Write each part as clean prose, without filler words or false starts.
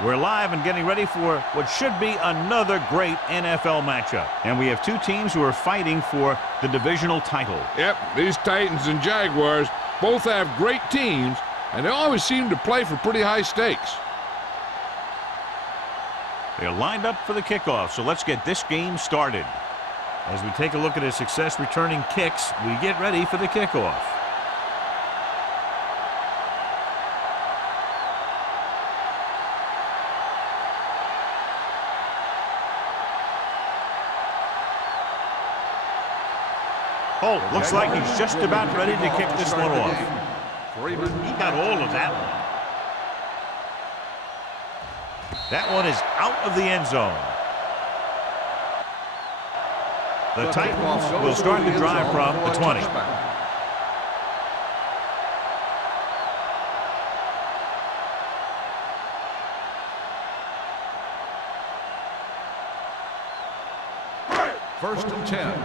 We're live and getting ready for what should be another great NFL matchup. And we have two teams who are fighting for the divisional title. Yep, these Titans and Jaguars both have great teams, and they always seem to play for pretty high stakes. They're lined up for the kickoff, so let's get this game started. As we take a look at his success returning kicks, we get ready for the kickoff. Oh, looks like he's just about ready to kick this one off. He got all of that one. That one is out of the end zone. The Titans will start the drive from the 20. First and 10.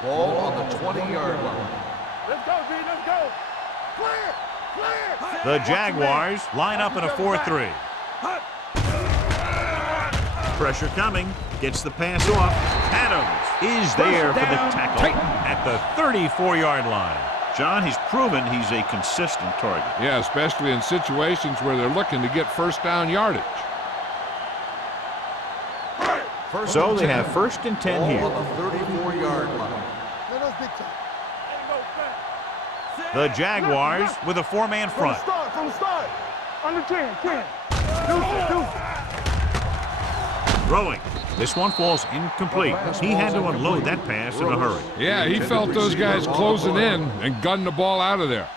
Ball on the 20-yard line. Let's go, B. Let's go. Clear. Clear. The Jaguars line up in a 4-3. Pressure coming. Gets the pass off. Adams is there for the tackle at the 34-yard line. John, he's proven he's a consistent target. Yeah, especially in situations where they're looking to get first down yardage. So they have first and 10 here. On the 34-yard line. The Jaguars with a four-man front. From the start. Under 10. Throwing. This one falls incomplete. He had to unload that pass in a hurry. Yeah, he felt those guys closing in and gunned the ball out of there.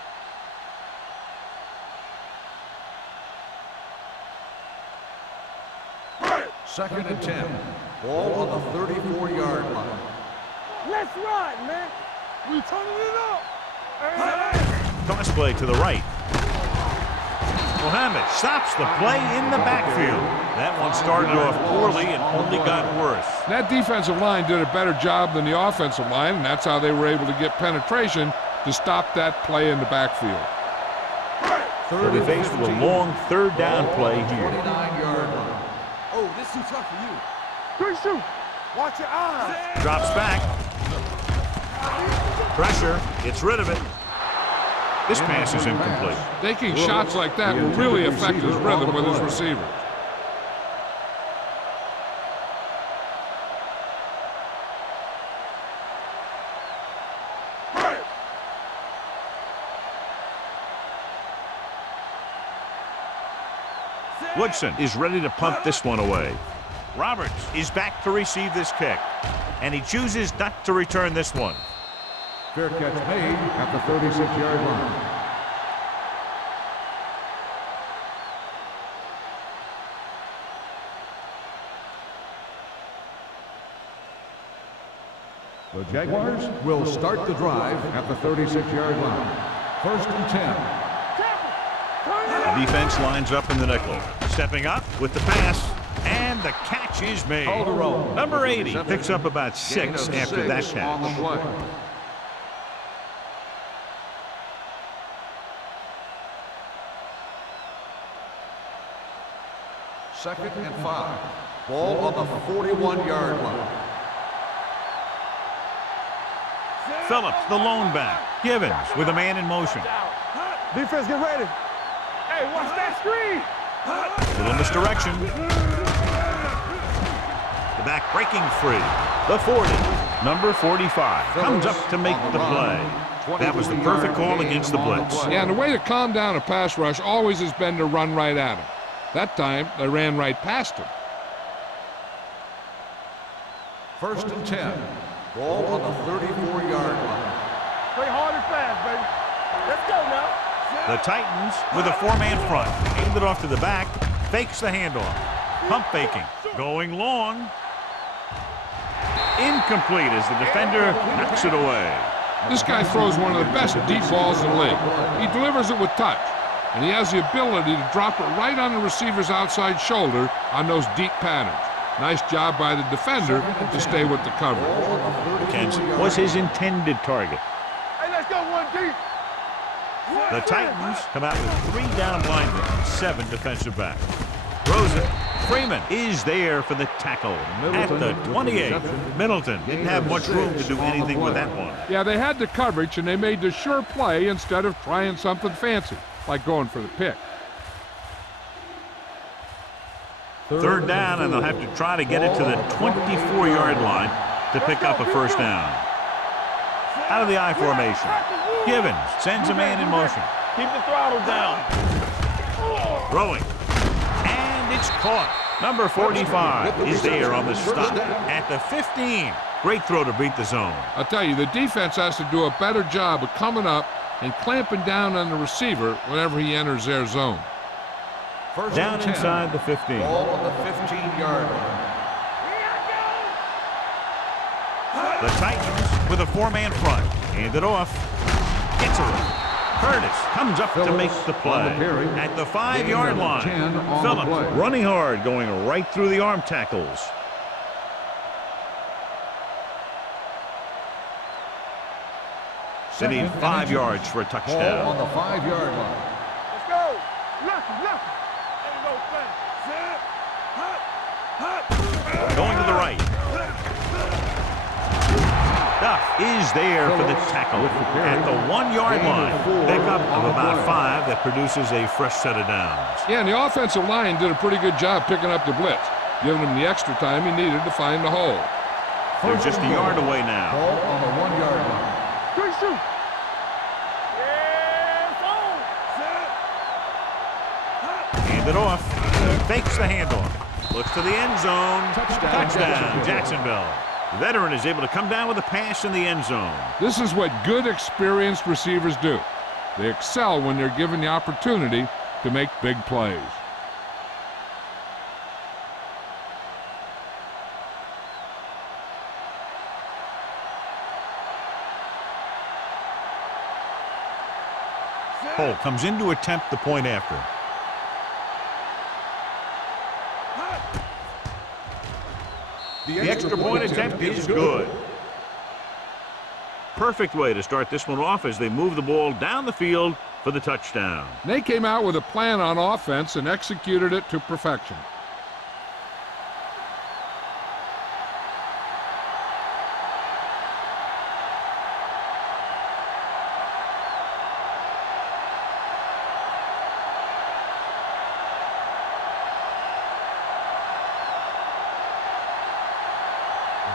Second and 10. Ball on the 34-yard line. Let's ride, man. We turning it up. Toss play to the right. Mohammed stops the play in the backfield. That one started off poorly and only got worse. That defensive line did a better job than the offensive line, and that's how they were able to get penetration to stop that play in the backfield. So we faced with a long third down play here. 29-yard line. Oh, this is too tough for you. Good shoot. Watch your eyes. Drops back. Pressure. Gets rid of it. This pass is incomplete. Taking shots like that will really affect his rhythm with his receivers. Woodson is ready to punt this one away. Roberts is back to receive this kick, and he chooses not to return this one. Fair catch made at the 36-yard line. The Jaguars will start the drive at the 36-yard line. First and 10. The defense lines up in the nickel. Stepping up with the pass, and the catch is made. Number 80 picks up about 6 after that catch. Second and 5. Ball on the 41-yard line. Phillips, the lone back. Givens with a man in motion. Defense, get ready. Hey, watch that screen. Little misdirection. The back breaking free. The 40. Number 45 comes up to make the play. That was the perfect call against the blitz. Yeah, and the way to calm down a pass rush always has been to run right at him. That time, they ran right past him. First and 10. Ball on the 34-yard line. Play hard and fast, baby. Let's go now. The Titans with a four-man front. Aimed it off to the back. Fakes the handoff. Pump faking. Going long. Incomplete as the defender knocks it away. This guy throws one of the best deep balls in the league. He delivers it with touch, and he has the ability to drop it right on the receiver's outside shoulder on those deep patterns. Nice job by the defender to stay with the coverage. McKenzie was his intended target. Hey, let's go one deep. The Titans come out with 3 down linemen and 7 defensive backs. Throws it. Freeman is there for the tackle at the 28. Middleton didn't have much room to do anything with that one. Yeah, they had the coverage, and they made the sure play instead of trying something fancy, like going for the pick. Third down, and they'll have to try to get it to the 24-yard line to pick up a first down. Out of the I formation, Givens sends a man in motion. Keep the throttle down. Throwing. And it's caught. Number 45 is there on the stop at the 15. Great throw to beat the zone. I'll tell you, the defense has to do a better job of coming up and clamping down on the receiver whenever he enters their zone. Down inside the 15. Ball on the 15-yard line. The Titans with a four-man front. Hand it off. Gets away. Curtis comes up to make the play at the 5-yard line. Phillips running hard, going right through the arm tackles. They need 5 yards for a touchdown. Ball on the 5-yard line. Let's go. Left. There you go, Frank. Going to the right. Duff is there for the tackle at the 1-yard line. Pickup of about 5 that produces a fresh set of downs. Yeah, and the offensive line did a pretty good job picking up the blitz, giving him the extra time he needed to find the hole. They're just a yard away now. Ball on the 1-yard line. Good shoot. Yes, on. Hand it off. Fakes the handoff. Looks to the end zone. Touchdown, Jacksonville. The veteran is able to come down with a pass in the end zone. This is what good, experienced receivers do. They excel when they're given the opportunity to make big plays. Cole comes in to attempt the point after. The extra point attempt is good. Perfect way to start this one off as they move the ball down the field for the touchdown. They came out with a plan on offense and executed it to perfection.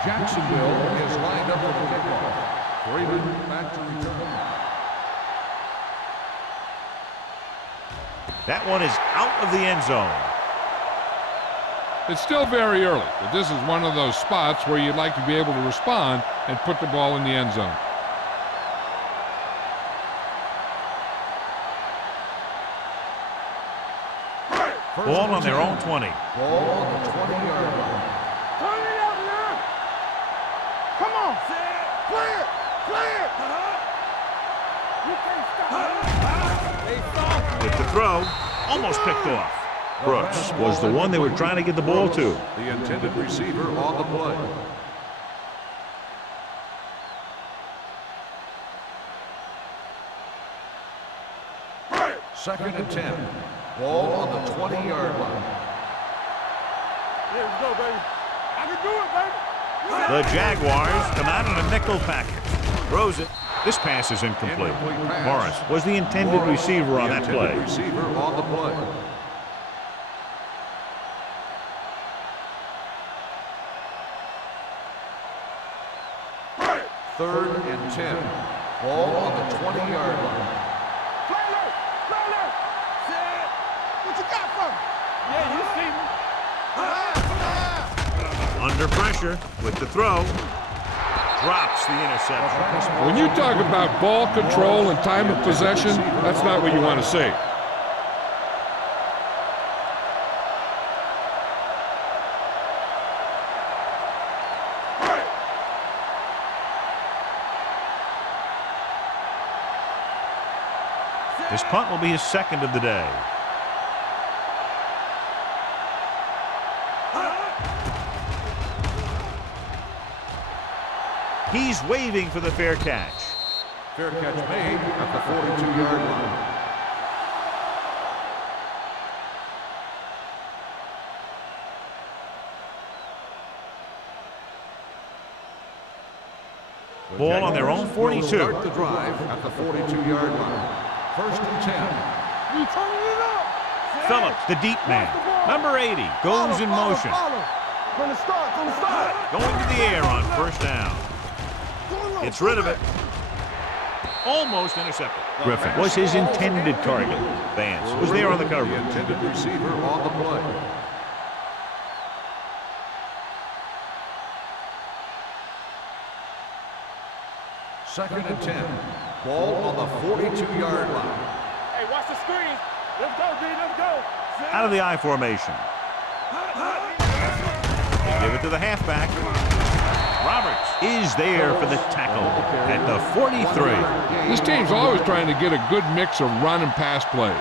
Jacksonville is lined up for the kickoff. Freeman back to return. That one is out of the end zone. It's still very early, but this is one of those spots where you'd like to be able to respond and put the ball in the end zone. Ball on their own 20. Ball on the 20-yard line. Turn it up now. Come on. Play it. You can't stop. They stop. With the throw, almost picked off. Brooks was the one they were trying to get the ball to. The intended receiver on the play. Second and 10. Ball on the 20-yard line. Here we go, baby. I can do it, baby. The Jaguars come out in a nickel package. Throws it. This pass is incomplete. Morris was the intended receiver on that play. Receiver on the play. Third and 10. Ball on the 20-yard line. Play low. What you got for me? Yeah, you see me. Under pressure with the throw. Drops the interception. When you talk about ball control and time of possession, that's not what you want to see. This punt will be his second of the day. He's waving for the fair catch. Fair catch made at the 42-yard line. Ball on their own 42. Will start the drive at the 42-yard line. First and 10. You turning it up. Phillips, the deep man. Number 80 goes in motion. From the start, from the start. Going to the air on first down. Gets rid of it. Almost intercepted. Griffin was his intended target. Vance was there on the coverage. The intended receiver on the play. Second and 10. Ball on the 42-yard line. Hey, watch the screen. Let's go, D. Let's go. Out of the I formation. They give it to the halfback. Roberts is there for the tackle at the 43. This team's always trying to get a good mix of run and pass plays.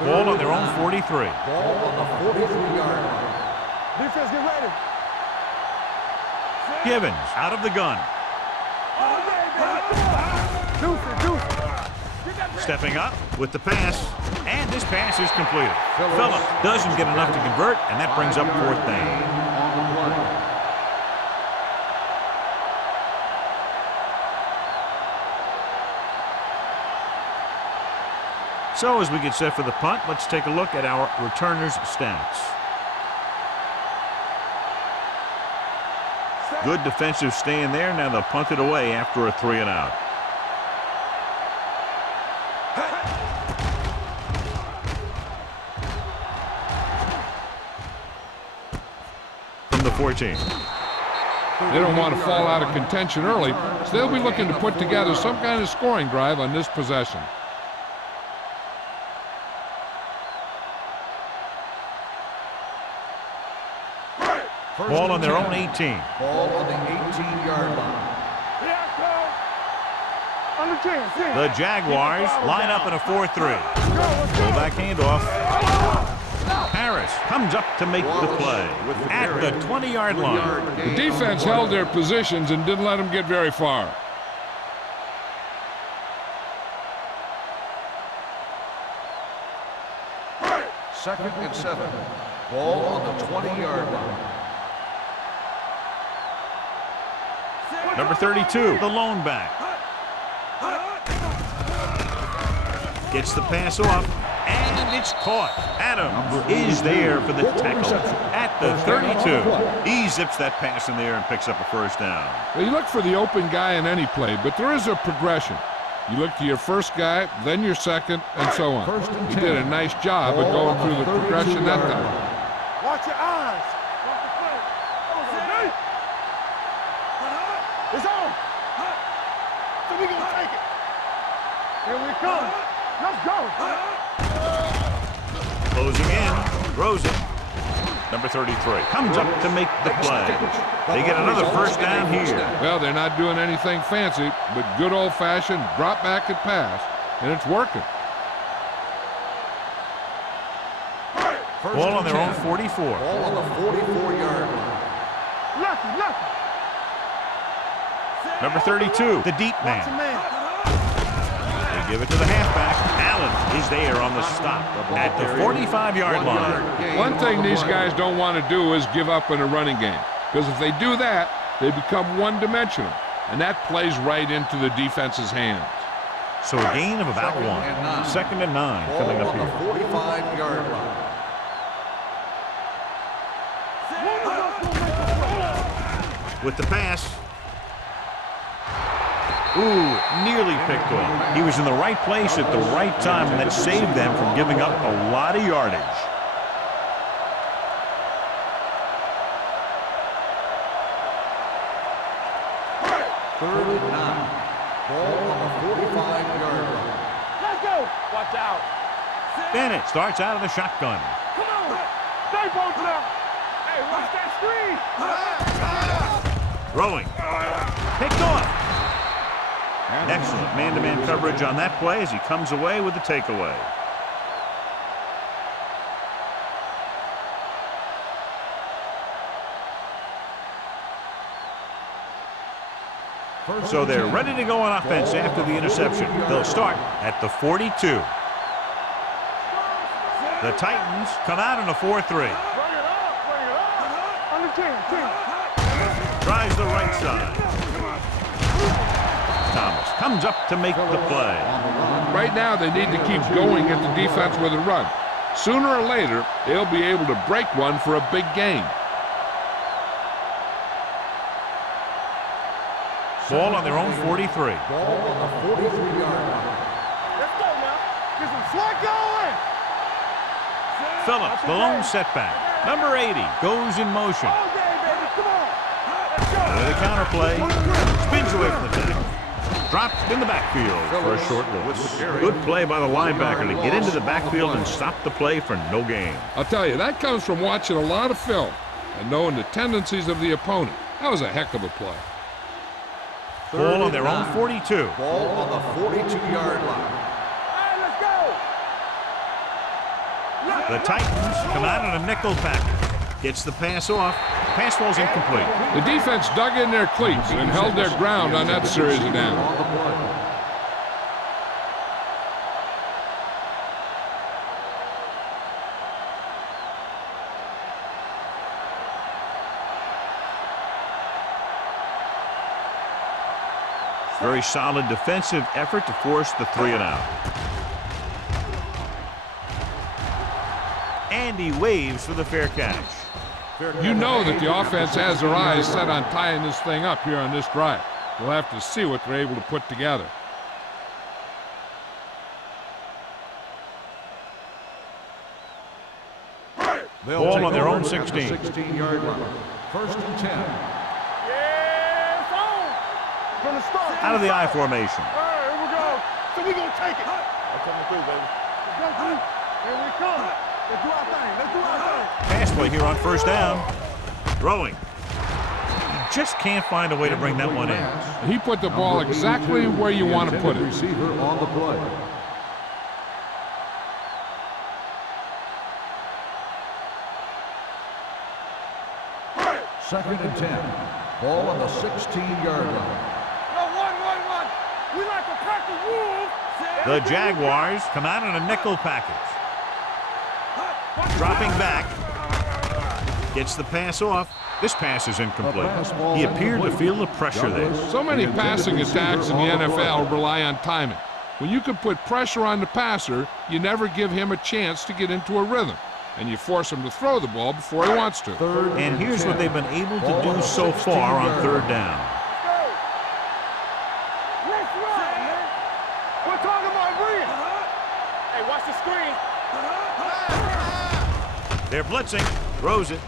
Ball on their own 43. Ball on the 43-yard line. Defense, get ready. Givens out of the gun. Stepping up with the pass, and this pass is completed. Phillips doesn't get enough to convert, and that brings up fourth down. So as we get set for the punt, let's take a look at our returners' stats. Good defensive stand there. Now they'll punt it away after a 3-and-out. From the 14. They don't want to fall out of contention early, so they'll be looking to put together some kind of scoring drive on this possession. Ball on their own 18. Ball on the 18-yard line. Under 10. The Jaguars line up in a 4-3. Fullback handoff. Harris comes up to make the play at the 20-yard line. The defense held their positions and didn't let them get very far. Second and 7. Ball on the 20-yard line. Number 32, the lone back. Gets the pass off, and it's caught. Adams is there for the tackle at the 32. He zips that pass in the air and picks up a first down. Well, you look for the open guy in any play, but there is a progression. You look to your first guy, then your second, and so on. He did a nice job of going through the progression that time. Watch your eyes. Watch the play. It's on. So we gonna take it. Here we come. Let's go. Closing in, throws it. Number 33 comes up to make the play. They get another first down here. Well, they're not doing anything fancy, but good old-fashioned drop back and pass, and it's working. Ball on their own 44. Ball on the 44-yard line. Lucky. Number 32, the deep man. They give it to the halfback. Allen is there on the stop at the 45-yard line. One thing these guys don't want to do is give up in a running game, because if they do that, they become one-dimensional, and that plays right into the defense's hands. So a gain of about 1. Second and 9 coming up here. Ball on the 45-yard line. With the pass. Ooh, nearly picked off. He was in the right place at the right time, and that saved them from giving up a lot of yardage. Third and 9. Ball on the 45-yard line. Let's go. Watch out. Bennett starts out of the shotgun. Come on. Stay both now. Hey, watch that screen. Throwing. Picked off. Excellent man-to-man coverage on that play as he comes away with the takeaway. So they're ready to go on offense after the interception. They'll start at the 42. The Titans come out in a 4-3. Bring it up. Tries the right side. Thomas comes up to make the play. Right now, they need to keep going at the defense with a run. Sooner or later, they'll be able to break one for a big gain. Ball on their own 43. Ball on the 43-yard line. Let's go now. Get some slack going. Phillips, the lone setback. Number 80 goes in motion. All day, baby. Come on. Let's go. With a counter play, spins away from the tackle. Dropped in the backfield for a short loss. Good play by the linebacker to get into the backfield and stop the play for no gain. I'll tell you, that comes from watching a lot of film and knowing the tendencies of the opponent. That was a heck of a play. Ball on their own 42. Ball on the 42-yard line. Hey, let's go. The Titans come out in a nickel package. Gets the pass off. Pass falls incomplete. The defense dug in their cleats and held their ground on that series of downs. On the play. Very solid defensive effort to force the 3-and-out. And he waves for the fair catch. You know that the offense has their eyes set on tying this thing up here on this drive. We'll have to see what they're able to put together. Ball on their own 16. 16-yard line. First and 10. Yeah, it's on. From the start. Out of the I formation. All right, here we go. So we gonna take it. I'm coming through, baby. Let's go, Drew. Here we come. Let's do our thing. Let's do our thing. Pass play here on first down. Throwing. He just can't find a way to bring that one in. He put the ball exactly where you want to put it. Receiver on the play. Second and 10. Ball on the 16-yard line. No, one. We like to pack the wolves. The Jaguars come out in a nickel package. Dropping back. Gets the pass off. This pass is incomplete. He appeared to feel the pressure there. So many passing attacks in the NFL rely on timing. When you can put pressure on the passer, you never give him a chance to get into a rhythm, and you force him to throw the ball before he wants to. And here's what they've been able to do so far on third down. Let's run, man. We're talking about Rhea. Hey, watch the screen. They're blitzing. Throws it.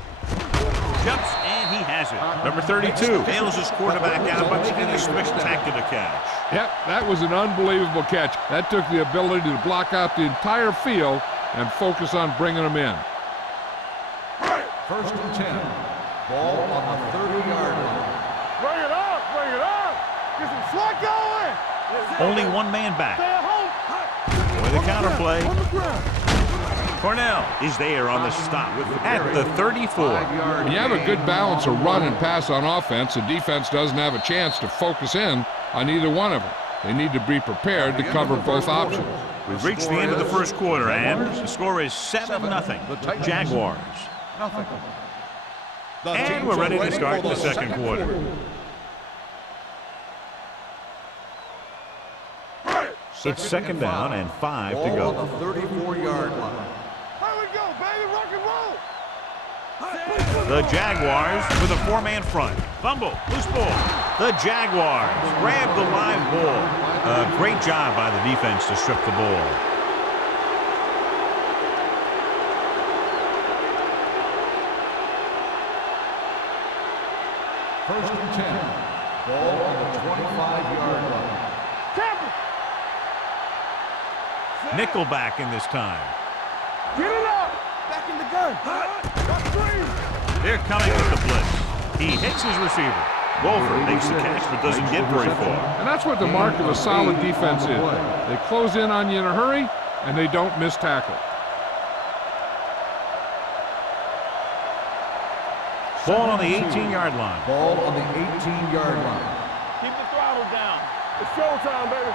Jumps, and he has it. Number 32 bails his quarterback out by making a spectacular catch. Yep, that was an unbelievable catch. That took the ability to block out the entire field and focus on bringing them in. First and 10. Ball on the 30-yard line. Bring it up. Get some slack going. Only one man Stay back. at home. With a counter play. On the ground. Cornell is there on the stop at the 34. When you have a good balance of run and pass on offense, the defense doesn't have a chance to focus in on either one of them. They need to be prepared to cover both options. We've reached the end of the first quarter, and the score is 7-0. Jaguars. And we're ready to start the second quarter. It's second down and 5 to Ball go. on the 34-yard line. Here we go, baby. Rock and roll. The Jaguars with a four-man front. Fumble, loose ball. The Jaguars grab the live ball. Great job by the defense to strip the ball. First and 10. Ball on the 25-yard line. Tampa. Nickelback in this time. Get it up. Back in the gun. Watch three. They're coming with the blitz. He hits his receiver. Wolford makes the catch but doesn't get very far. And that's what the mark of a solid defense is. They close in on you in a hurry, and they don't miss tackle. Ball on the 18-yard line. Ball on the 18-yard line. Keep the throttle down. It's showtime, baby.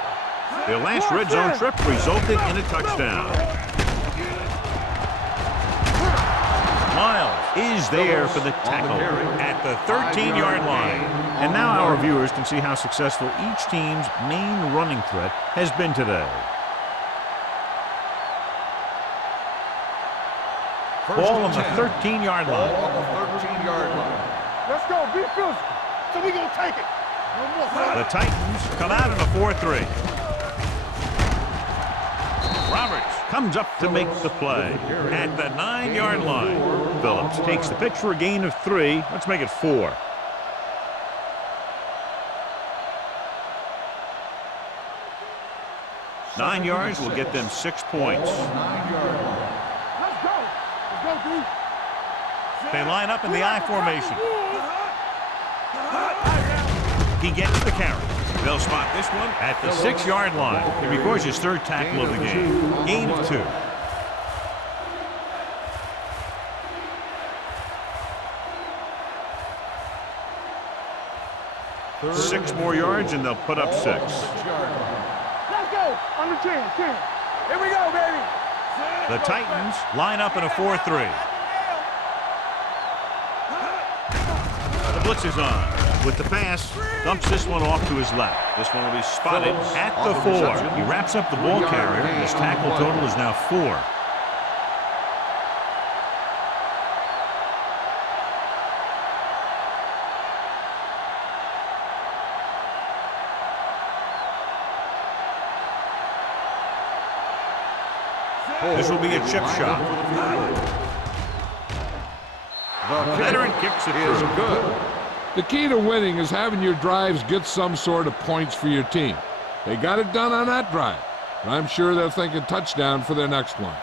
Their last red zone trip resulted in a touchdown. Miles is there for the tackle at the 13-yard line. And now our viewers can see how successful each team's main running threat has been today. Ball on the 13-yard line. Let's go. Be physical. So we gonna take it. No more. The Titans come out in a 4-3. Roberts comes up to make the play at the 9-yard line. Phillips takes the pitch for a gain of 3. Let's make it 4. Nine yards will get them 6 points. Let's go. Let's go, dude. They line up in the I formation. He gets the carry. They'll spot this one at the 6-yard line. He records his 3rd tackle of the game. Gain of 2. Six more yards and they'll put up 6. Let's go. Under 10. Here we go, baby. The Titans line up in a 4-3. The blitz is on. With the pass, dumps this one off to his left. This one will be spotted at the 4. He wraps up the ball carrier. His tackle total is now 4. This will be a chip shot. The veteran kicks it through. Good. The key to winning is having your drives get some sort of points for your team. They got it done on that drive. And I'm sure they're thinking touchdown for their next one.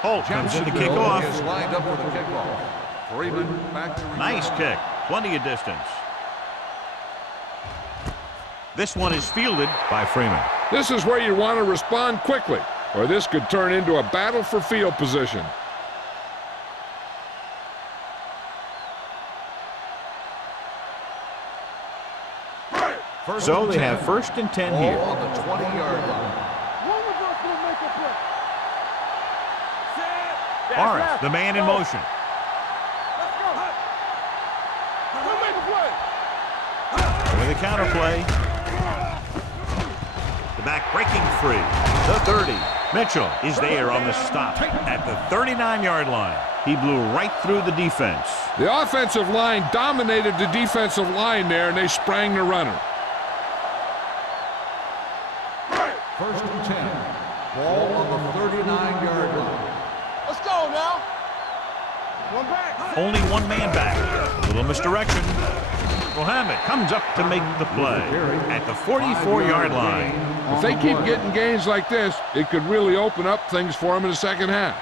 Holt comes in to kick off. Is lined up for the kickoff. Freeman back to Nice kick. Plenty of distance. This one is fielded by Freeman. This is where you want to respond quickly, or this could turn into a battle for field position. So they have 1st and 10 here. on the 20-yard line. One of us will make a play. Morris, the man in motion. Let's go. We'll make a play. With a counter play. The back breaking free. The 30. Mitchell is there on the stop at the 39-yard line. He blew right through the defense. The offensive line dominated the defensive line there, and they sprang the runner. 1st and 10. Ball on the 39-yard line. Let's go now. One back. Only one man back. Little misdirection. Mohammed comes up to make the play at the 44-yard line. If they keep getting gains like this, it could really open up things for them in the second half.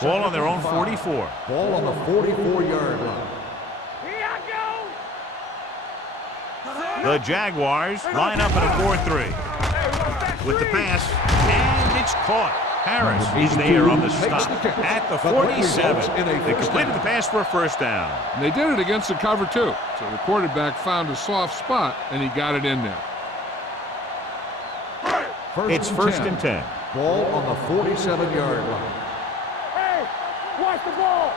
Ball on their own 44. Ball on the 44-yard line. Here I go. The Jaguars line up in a 4-3. With the pass, and it's caught. Harris is there on the stop at the 47. They completed the pass for a 1st down. And they did it against the cover, too. So the quarterback found a soft spot, and he got it in there. It's 1st and 10. Ball on the 47-yard line. Hey, watch the ball.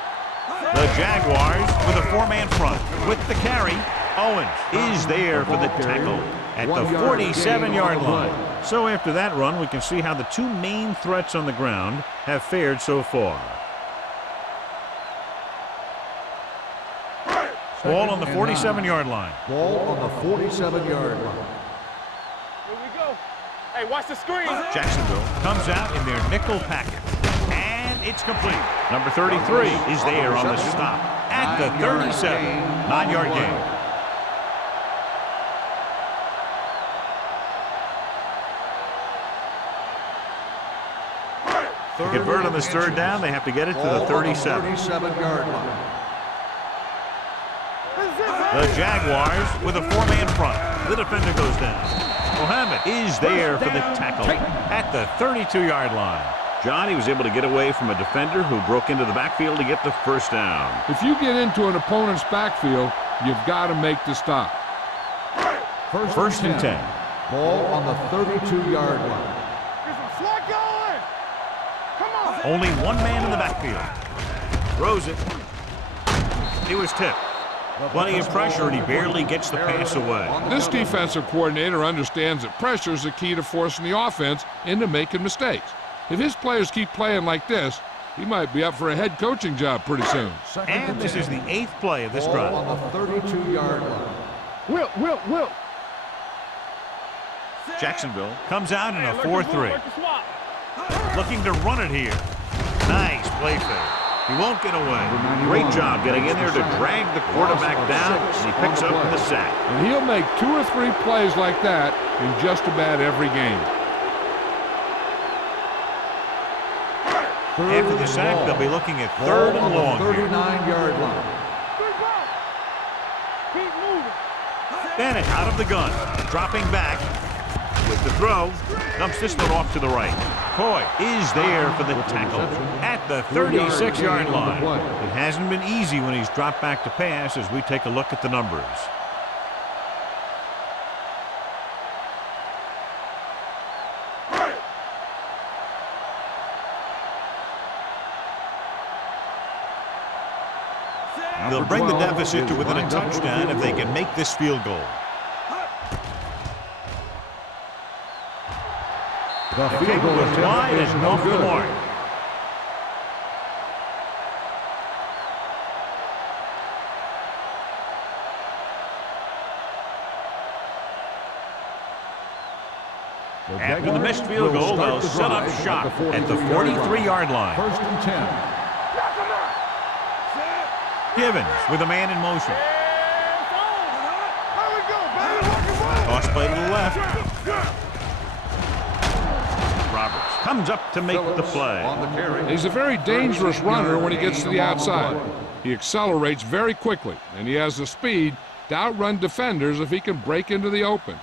The Jaguars with a 4-man front. With the carry, Owens is there for the tackle at the 47-yard line. So after that run, we can see how the 2 main threats on the ground have fared so far. Ball on the 47-yard line. Ball on the 47-yard line. Here we go. Hey, watch the screen. Jacksonville comes out in their nickel package. And it's complete. Number 33 is there on the stop at the 37. 9-yard gain. To convert on this 3rd down, they have to get it to the 37. 37-yard line. The Jaguars with a 4-man front. The defender goes down. Mohammed is there for the tackle at the 32-yard line. John, he was able to get away from a defender who broke into the backfield to get the first down. If you get into an opponent's backfield, you've got to make the stop. First and 10. Ball on the 32-yard line. Get some slack going. Come on. Only one man in the backfield. Throws it. He was tipped. Plenty of pressure, and he barely gets the pass away. This defensive coordinator understands that pressure is the key to forcing the offense into making mistakes. If his players keep playing like this, he might be up for a head coaching job pretty soon. And this is the 8th play of this drive. On the 32-yard line. Whip. Jacksonville comes out in a 4-3. Looking to run it here. Nice play fake. He won't get away. Great job getting in there to drag the quarterback down, and he picks up the sack. And he'll make 2 or 3 plays like that in just about every game. After the sack, they'll be looking at 3rd and long here. 39-yard line. Keep moving. Bennett out of the gun, dropping back with the throw. Dumps this one off to the right. Coy is there for the tackle at the 36-yard line. It hasn't been easy when he's dropped back to pass as we take a look at the numbers. They'll bring the deficit to within a touchdown if they can make this field goal. The field goal was wide and off the mark. After the missed field goal, they'll set up shop at the 43-yard line. 1st and 10. Givens with a man in motion. Toss play to the left. Roberts comes up to make the play. He's a very dangerous runner when he gets to the outside. He accelerates very quickly, and he has the speed to outrun defenders if he can break into the open.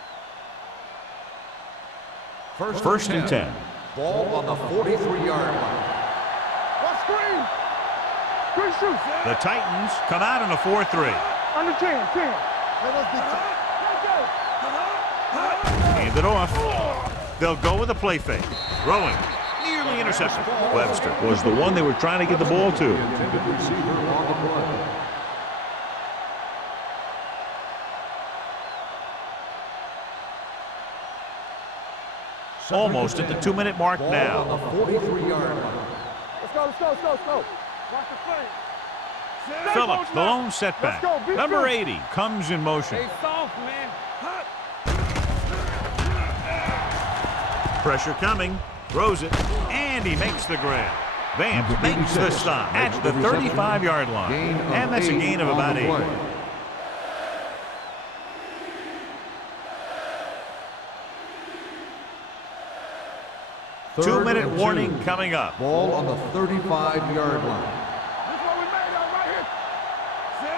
1st and 10. Ball on the 43-yard line. The Titans come out in a 4-3. Under 10. Hand it off. They'll go with a play fake. Throwing. Nearly intercepted. Webster was the one they were trying to get the ball to. Almost at the 2-minute mark now. On the 43-yard line. Let's go. Watch the play. Phillips, the lone setback. Number 80 comes in motion. Stay soft, man. Pressure coming. Throws it. And he makes the grab. Vance makes the stop at the 35-yard line. And that's a gain of about 8. Two-minute warning coming up. Ball on the 35-yard line.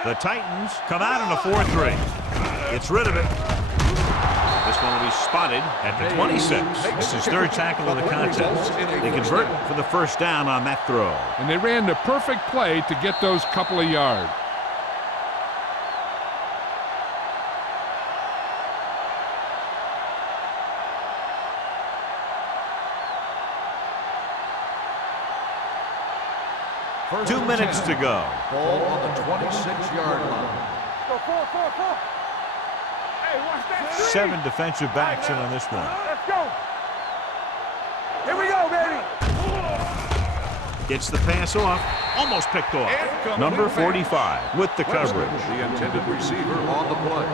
The Titans come out in a 4-3. Gets rid of it. This one will be spotted at the 26. This is 3rd tackle of the contest. They convert for the first down on that throw. And they ran the perfect play to get those couple of yards. First 2 minutes to go. Ball on the 26-yard line. Go 4. Hey, watch that. 7 defensive backs in on this one. Let's go. Here we go, baby. Gets the pass off. Almost picked off. Number 45 with the coverage. The intended receiver on the play.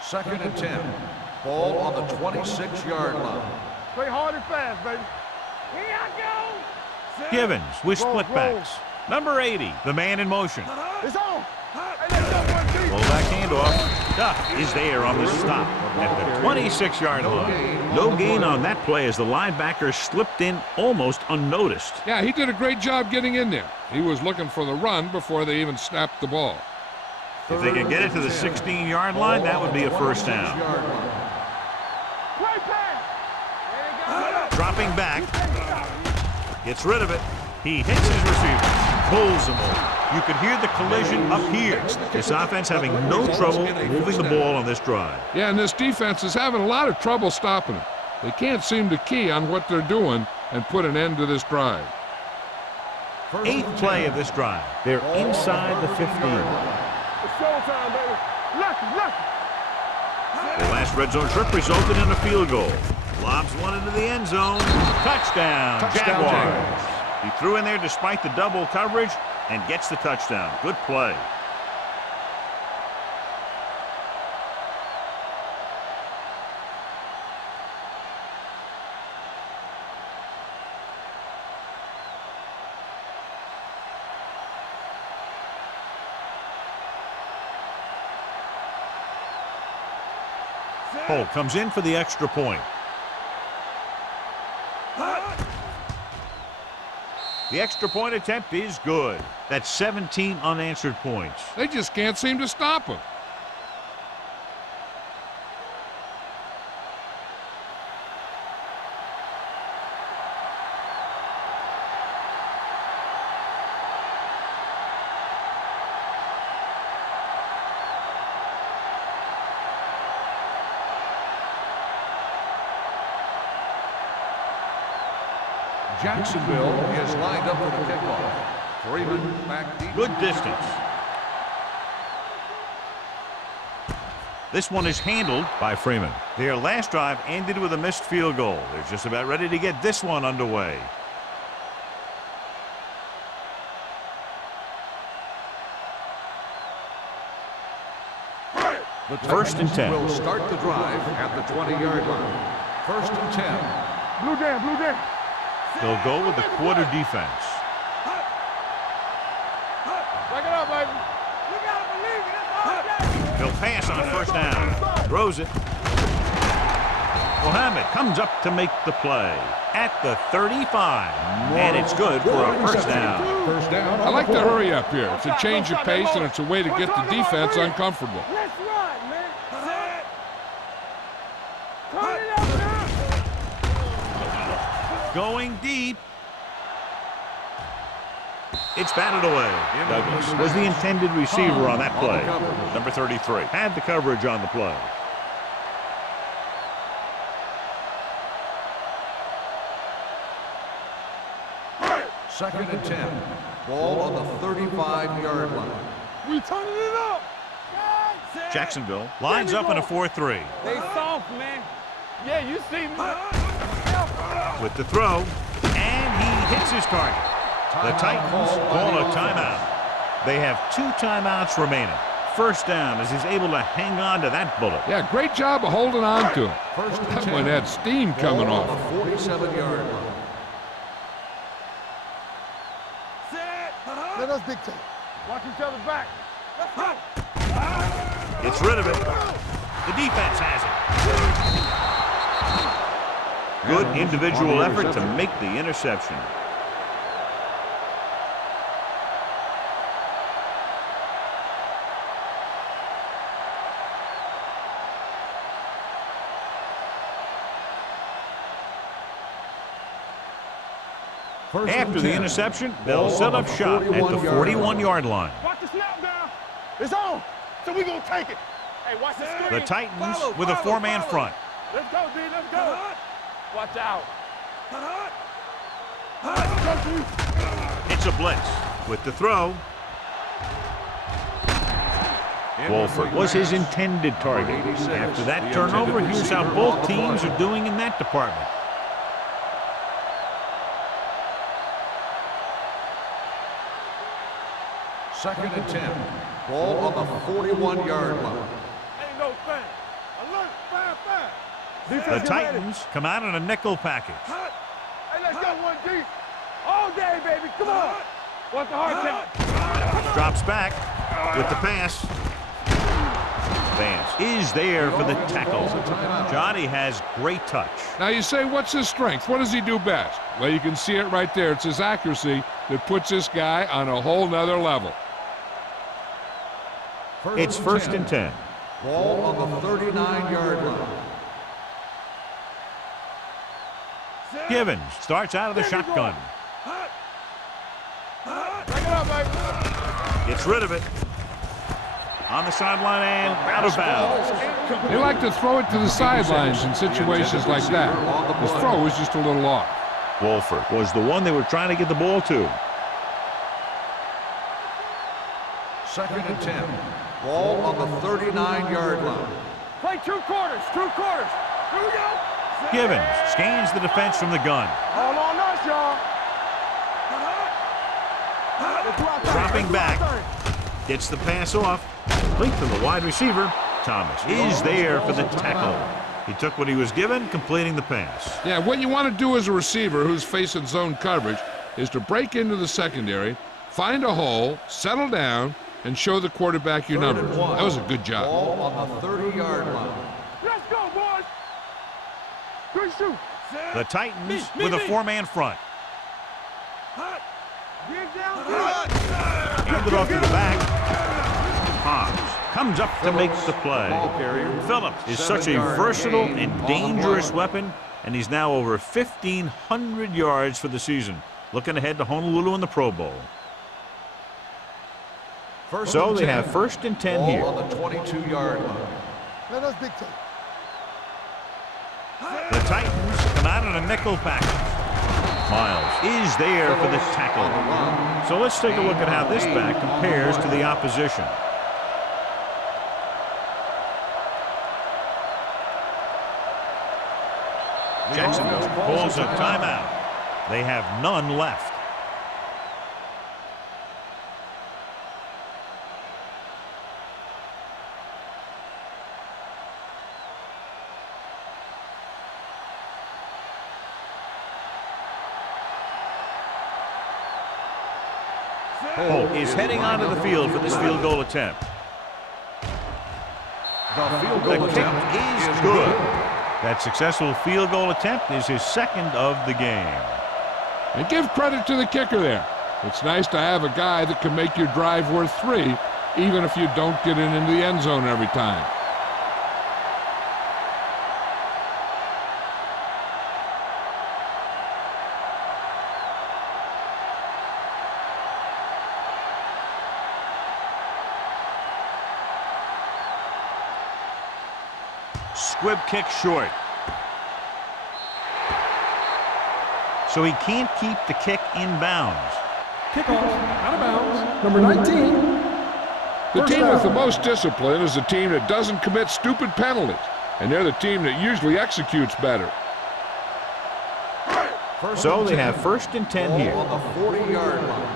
Second and 10. Ball on the 26-yard line. Play hard and fast, baby. Here I go. Givens with split backs. Number 80, the man in motion. It's on. Hey, let's go, 1-2. Fullback handoff. Duck is there on the stop at the 26-yard line. No gain on that play as the linebacker slipped in almost unnoticed. Yeah, he did a great job getting in there. He was looking for the run before they even snapped the ball. If they can get it to the 16-yard line, that would be a first down. Dropping back. Gets rid of it. He hits his receiver. Pulls him over. You could hear the collision up here. This offense having no trouble moving the ball on this drive. Yeah, and this defense is having a lot of trouble stopping it. They can't seem to key on what they're doing and put an end to this drive. 8th play of this drive. They're inside the 15. It's showtime, baby. Lucky. The last red zone trip resulted in a field goal. Lobs one into the end zone. Touchdown, Jaguars. He threw in there despite the double coverage and gets the touchdown. Good play. Cole comes in for the extra point. The extra point attempt is good. That's 17 unanswered points. They just can't seem to stop him. Jacksonville is lined up for the kickoff. Freeman back deep. Good distance. This one is handled by Freeman. Their last drive ended with a missed field goal. They're just about ready to get this one underway. The First and 10. will start the drive at the 20-yard line. First and 10. Blue jam. They'll go with the quarter defense. Back it up, baby. You gotta believe it. That's all day. He'll pass on first down. Throws it. Mohammed comes up to make the play at the 35. And it's good for a first down. First down. I like to hurry up here. It's a change of pace, and it's a way to get the defense uncomfortable. Let's run, man. Set. Turn it up now. Going deep. It's batted away. Douglas was the intended receiver on that play. Number 33 had the coverage on the play. Second and 10. Ball on the 35-yard line. We turning it up. Jacksonville lines up in a 4-3. They soft, man. Yeah, you see me. With the throw, and he hits his target. The Titans call a timeout. They have 2 timeouts remaining. First down as he's able to hang on to that bullet. Yeah, great job of holding on to him. First and That 10. one had steam coming Ball off. on the 47-yard line. Let us dictate. Watch each other's back. Let's go. Gets rid of it. The defense has it. Good individual effort to make the interception. After the interception, they'll set up shop at the 41-yard line. Watch the snap down. It's on. So we gonna take it. Hey, watch the screen. The Titans with a 4-man front. Let's go, D. Let's go. Watch out. It's a blitz with the throw. Wolford was his intended target. After that turnover, here's how both teams are doing in that department. Second and 10. Ball on the 41-yard line. Ain't no thing. Alert. Fire. The Titans come out in a nickel package. Hey, let's go one deep. All day, baby. Come on. What's the hard count? Drops back with the pass. advance is there for the tackle. Johnny has great touch. Now you say, what's his strength? What does he do best? Well, you can see it right there. It's his accuracy that puts this guy on a whole nother level. It's first and 10. Ball on the 39-yard line. Givens starts out of the shotgun. Gets rid of it. On the sideline and out of bounds. They like to throw it to the sidelines in situations like that. His throw was just a little off. Wolford was the one they were trying to get the ball to. Second and 10. Ball on the 39-yard line. Play 2 quarters. 2 quarters. Here we go. Givens scans the defense from the gun. All on us, y'all. Dropping back. Gets the pass off. Complete to the wide receiver. Thomas is there for the tackle. He took what he was given, completing the pass. Yeah, what you want to do as a receiver who's facing zone coverage is to break into the secondary, find a hole, settle down, and show the quarterback your numbers. That was a good job. Ball on the 30-yard line. Let's go, boys. Good shoot. The Titans with a 4-man front. Get down. Handed off to the back. Hobbs comes up to make the play. Phillips is such a versatile and dangerous weapon, and he's now over 1,500 yards for the season. Looking ahead to Honolulu in the Pro Bowl. So they have first and 10 here. Ball on the 22-yard line. Let us dictate. The Titans come out in a nickel package. Miles is there for the tackle. So let's take a look at how this back compares to the opposition. Jacksonville calls a timeout. They have none left. Holt is heading onto the field for this field goal attempt. The kick is good. That successful field goal attempt is his second of the game. And give credit to the kicker there. It's nice to have a guy that can make your drive worth 3, even if you don't get it into the end zone every time. Squib kick short. So he can't keep the kick in bounds. Kickoff, out of bounds, number 19. The team with the most discipline is the team that doesn't commit stupid penalties, and they're the team that usually executes better. So they have first and 10 here. On the 40-yard line.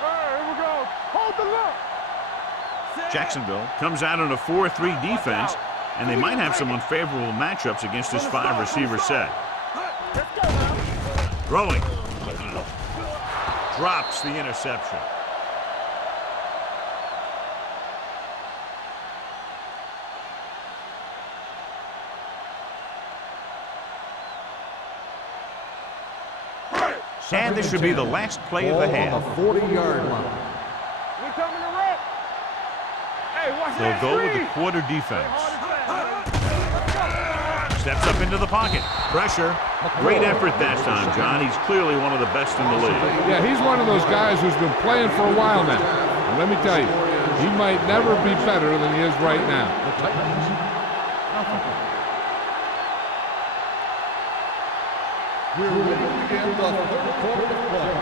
Here we go. Hold the look. Jacksonville comes out in a 4-3 defense, and they might have some unfavorable matchups against this 5-receiver set. Throwing. Drops the interception. And this should be the last play of the half. On the 40-yard line. We coming to rep. Hey, watch They'll that go with screen. the quarter defense. Steps up into the pocket. Pressure. Great effort that time, John. He's clearly one of the best in the league. Yeah, he's one of those guys who's been playing for a while now. And let me tell you, he might never be better than he is right now. The Titans. We're ready to begin the third quarter of play.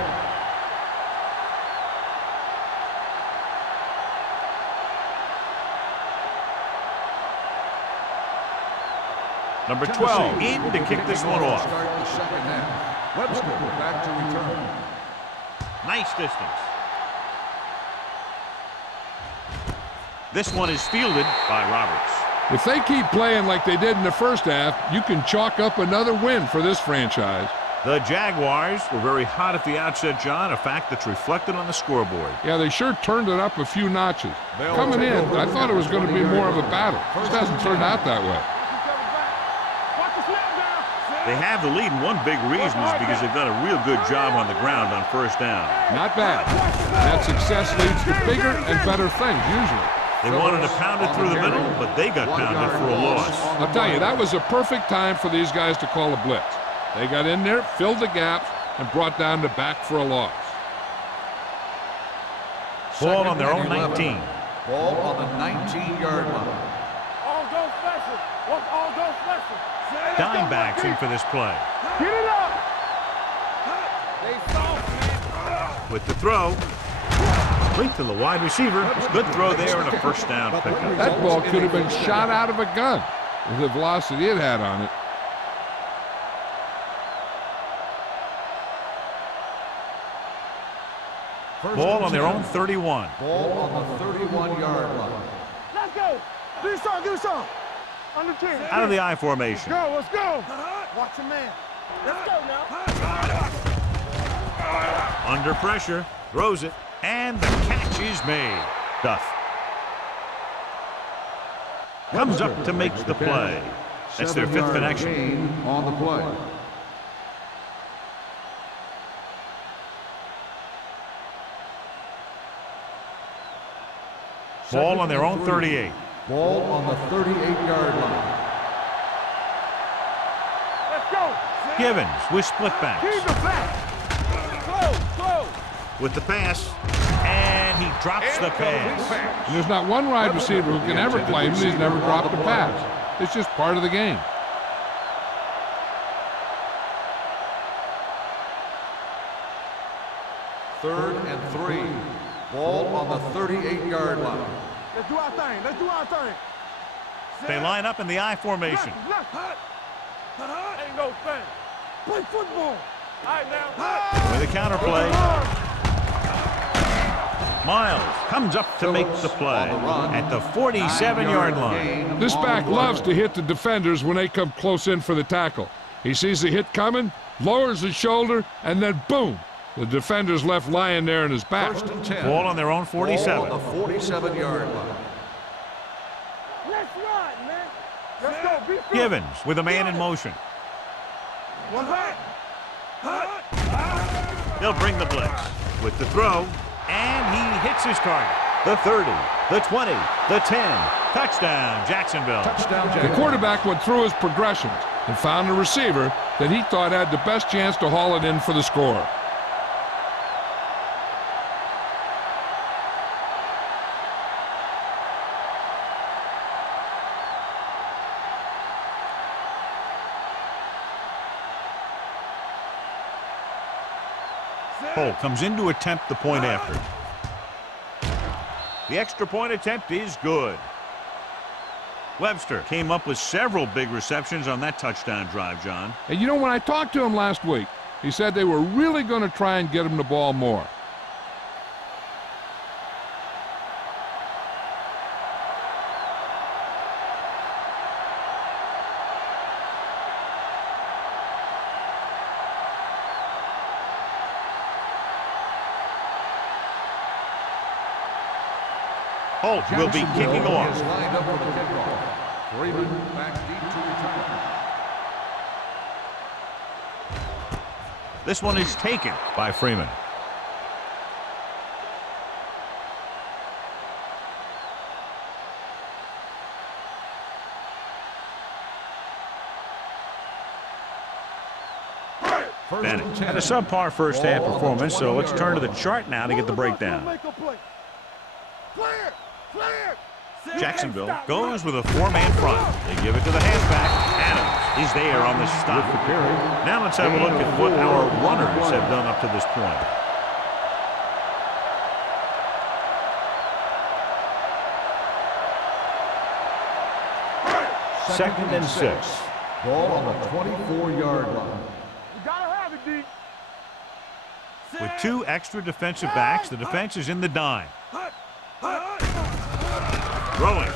Number 12 in to kick this one off. Start the second half. Webster back to return. Nice distance. This one is fielded by Roberts. If they keep playing like they did in the first half, you can chalk up another win for this franchise. The Jaguars were very hot at the outset, John, a fact that's reflected on the scoreboard. Yeah, they sure turned it up a few notches. Coming in, I thought it was going to be more of a battle. Just hasn't turned out that way. They have the lead, and one big reason is because they've done a real good job on the ground on first down. Not bad. That success leads to bigger and better things, usually. They wanted to pound it through the middle, but they got pounded for a loss. I'll tell you, that was a perfect time for these guys to call a blitz. They got in there, filled the gaps, and brought down the back for a loss. Ball on their own 19. Ball on the 19-yard line. All go special. What's all go special? Dime backs in for this play. Get it up. They soft, man. With the throw. Complete to the wide receiver. Good throw there and a first down pickup. That ball could have been shot out of a gun with the velocity it had on it. Ball on their own 31. Ball on the 31-yard line. Let's go. Do some, do some. Under 10. Out of the I formation. Let's go. Watch your man. Let's go now. Under pressure. Throws it. And the catch is made. Duff comes up to make the play. That's their fifth connection. On the play. Ball on their own 38. Ball on the 38-yard line. Let's go. Givens with split backs. Keep the back. Close. With the pass. And he drops the pass. And there's not one wide receiver who can ever claim that he's never dropped a pass. It's just part of the game. Third and 3. Ball on the 38-yard line. Let's do our thing. Let's do our thing. They line up in the I formation. Ain't no thing. Play football. All right, now. With a counter play. Miles comes up to make the play at the 47-yard line. This back loves to hit the defenders when they come close in for the tackle. He sees the hit coming, lowers his shoulder, and then boom, the defender's left lying there in his back. First and 10. Ball on their own 47. Ball on the 47-yard line. Let's run, man. Let's go. Be free. Givens with a man in motion. One back. They'll bring the blitz with the throw, and he hits his target. The 30, the 20, the 10. Touchdown, Jacksonville. Touchdown, The Jacksonville. quarterback went through his progressions and found a receiver that he thought had the best chance to haul it in for the score. Cole comes in to attempt the point after. The extra point attempt is good. Webster came up with several big receptions on that touchdown drive, John. And you know, when I talked to him last week, he said they were really going to try and get him the ball more. Holt will be kicking off. Is lined up for the kickoff. Freeman back deep to return. This one is taken by Freeman. Bennett had a subpar first half performance, so let's turn to the chart now to get the breakdown. Jacksonville goes with a four-man front. They give it to the halfback. Adams is there on the stop. Now let's have a look at what our runners have done up to this point. Second and 6. Ball on the 24-yard line. You gotta have it, D. With two extra defensive backs, the defense is in the dime. Throwing.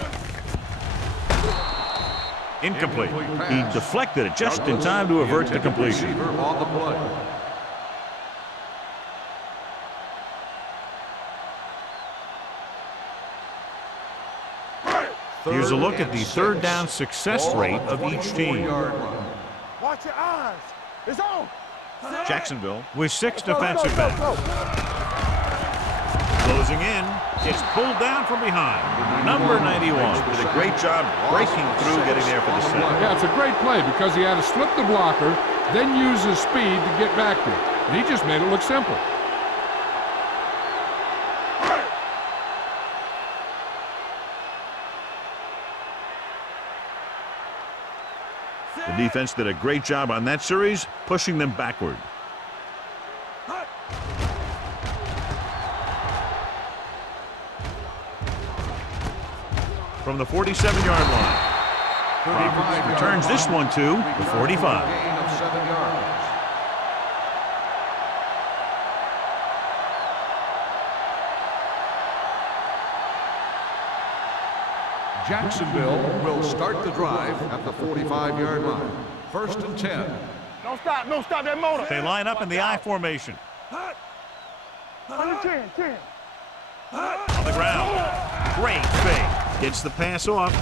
Incomplete. He deflected it just in time to avert the completion. On the play. Here's a look at the third down success rate of each team. Watch your eyes. It's on. Jacksonville with 6 defensive backs. Closing in, gets pulled down from behind. Number 91 did a great job breaking through, getting there for the sack. Yeah, it's a great play because he had to slip the blocker, then use his speed to get back there. And he just made it look simple. The defense did a great job on that series, pushing them backward. From the 47-yard line. Crawford returns this one to the 45. Gain of 7 yards. Jacksonville will start the drive at the 45-yard line. 1st and 10. Don't stop that motor. They line up in the I formation. 110, 10. On the ground. Great fake. Gets the pass off.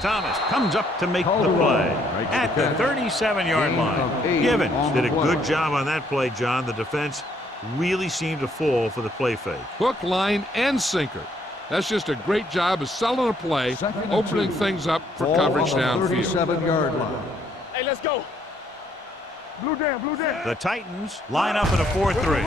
Thomas comes up to make the play at the 37-yard line. Givens did a good job on that play, John. The defense really seemed to fall for the play fake. Hook, line, and sinker. That's just a great job of selling a play, opening things up for coverage downfield. 37-yard line. Hey, let's go. Blue down, blue down. The Titans line up in a 4-3.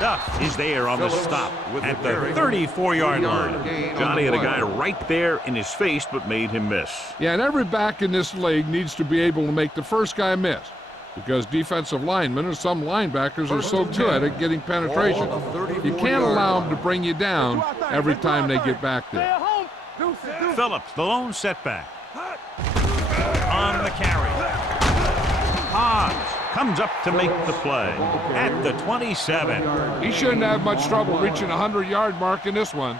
Duff is there on the stop at the 34-yard line. Johnny had a guy right there in his face, but made him miss. Yeah, and every back in this league needs to be able to make the first guy miss, because defensive linemen and some linebackers are so good at getting penetration. You can't allow them to bring you down every time they get back there. Phillips, the lone setback. On the carry. Hobbs comes up to make the play at the 27. He shouldn't have much trouble reaching the 100-yard mark in this one.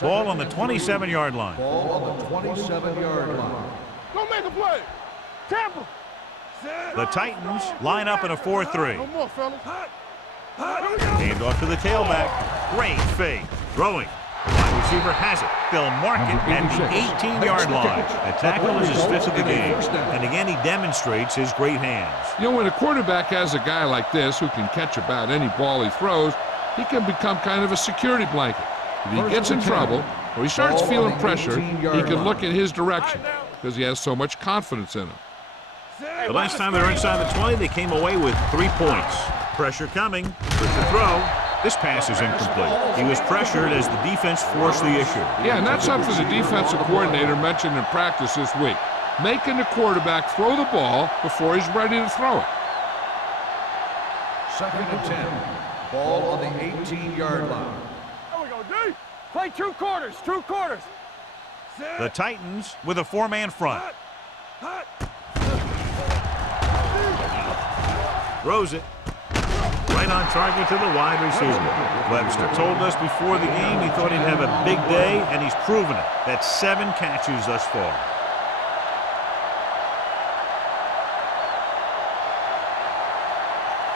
Ball on the 27-yard line. Ball on the 27-yard line. Don't make a play. Tampa. The Titans line up in a 4-3. No more, fellas. Hand off to the tailback. Great fake. Throwing. Wide receiver has it. They'll mark it at the 18-yard line. The tackle is his 5th of the game. And again, he demonstrates his great hands. You know, when a quarterback has a guy like this who can catch about any ball he throws, he can become kind of a security blanket. If he gets in trouble or he starts feeling pressure, he can look in his direction because he has so much confidence in him. The last time they were inside the 20, they came away with 3 points. Pressure coming with the throw. This pass is incomplete. He was pressured as the defense forced the issue. Yeah, and that's something the defensive coordinator mentioned in practice this week. Making the quarterback throw the ball before he's ready to throw it. 2nd and 10. Ball on the 18-yard line. There we go, D. Play 2 quarters, 2 quarters. The Titans with a 4-man front. Throws it. Right on target to the wide receiver. Webster told us before the game he thought he'd have a big day, and he's proven it. That's 7 catches thus far.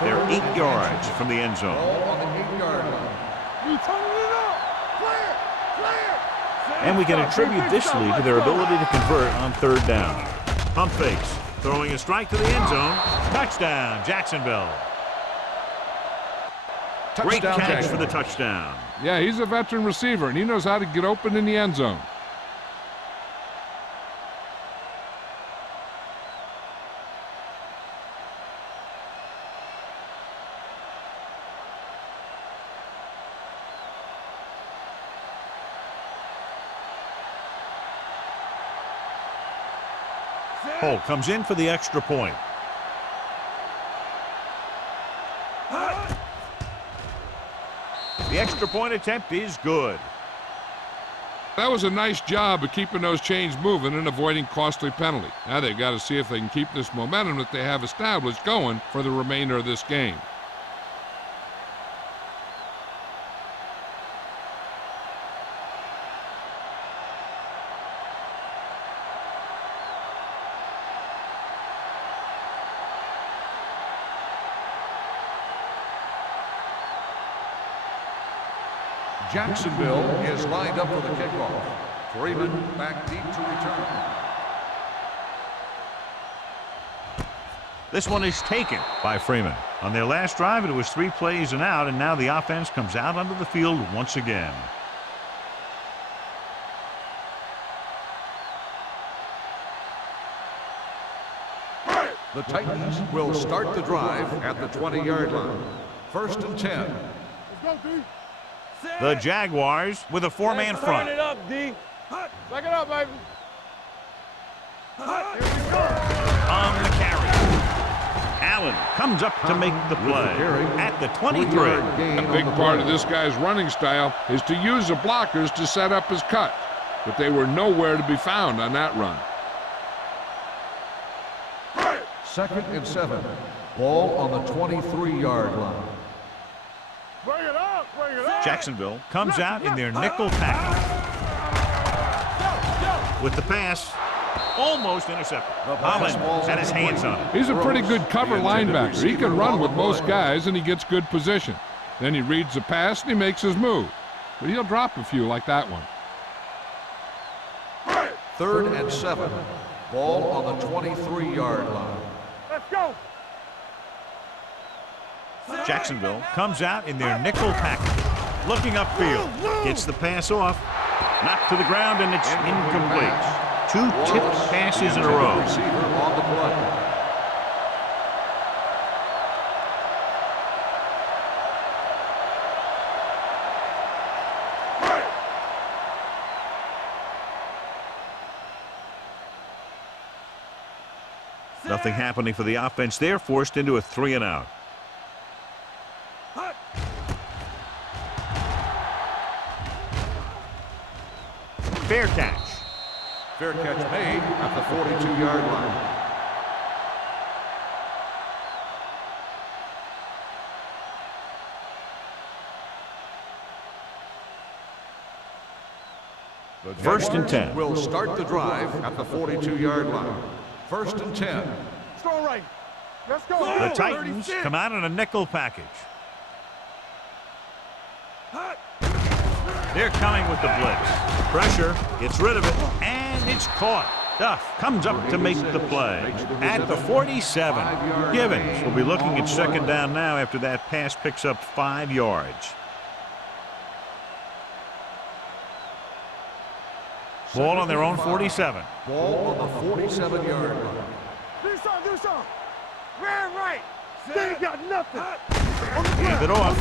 They're 8 yards from the end zone. Ball on the 8-yard line. You turning it up. Clear, clear. And we can attribute this lead to their ability to convert on 3rd down. Pump fakes. Throwing a strike to the end zone. Touchdown, Jacksonville. Great catch for the touchdown. Yeah, he's a veteran receiver, and he knows how to get open in the end zone. Holt comes in for the extra point. The extra point attempt is good. That was a nice job of keeping those chains moving and avoiding costly penalty. Now they've got to see if they can keep this momentum that they have established going for the remainder of this game. Jacksonville is lined up for the kickoff. Freeman back deep to return. This one is taken by Freeman. On their last drive, it was 3 plays and out, and now the offense comes out onto the field once again. The Titans will start the drive at the 20-yard line. 1st and 10. Let's go, D. The Jaguars with a 4-man front. Turn it up, D. Back it up, baby. Here we go. On the carry. Allen comes up to make the play at the 23. A big part of this guy's running style is to use the blockers to set up his cut, but they were nowhere to be found on that run. 2nd and 7. Ball on the 23-yard line. Bring it up, bring it up. Jacksonville comes out in their nickel package. With the pass, almost intercepted. Holland had his hands on it. He's a pretty good cover linebacker. He can run with most guys, and he gets good position. Then he reads the pass, and he makes his move. But he'll drop a few like that one. 3rd and 7. Ball on the 23-yard line. Let's go. Jacksonville comes out in their nickel package. Looking upfield. Gets the pass off. Knocked to the ground, and it's incomplete. 2 tipped passes in a row. Receiver on the play. Nothing happening for the offense. They're forced into a 3 and out. Fair catch. Fair catch made at the 42-yard line. The 1st and 10. Will start the drive at the 42-yard line. 1st and 10. Let's go right. Let's go. The Titans come out in a nickel package. They're coming with the blitz. Pressure, gets rid of it, and it's caught. Duff comes up to make the play at the 47. Givens will be looking at 2nd down now after that pass picks up 5 yards. Ball on their own 47. Ball on the 47-yard line. Do something, do something. Man, right. They ain't got nothing. Hand it off.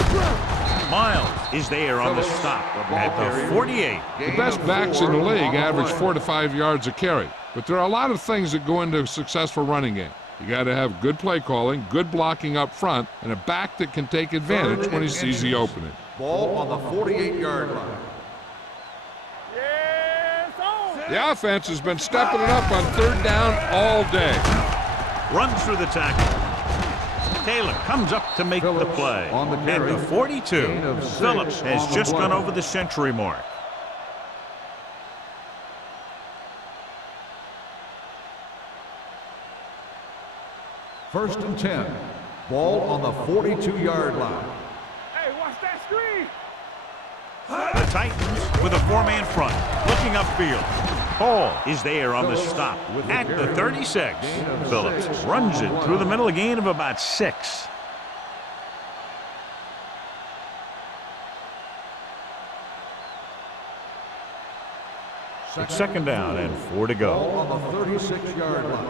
Miles is there on the stop at the 48. The best backs in the league average 4 to 5 yards a carry. But there are a lot of things that go into a successful running game. You got to have good play calling, good blocking up front, and a back that can take advantage when he sees the opening. Ball on the 48-yard line. The offense has been stepping it up on 3rd down all day. Runs through the tackle. Taylor comes up to make the play at the 42. Phillips has just gone over the century mark. First and 10. Ball on the 42-yard line. Hey, watch that screen. The Titans with a 4-man front, looking upfield. Hall is there on the stop at the 36. Phillips runs it through the middle, a gain of about 6. It's 2nd down and 4 to go. Ball on the 36-yard line.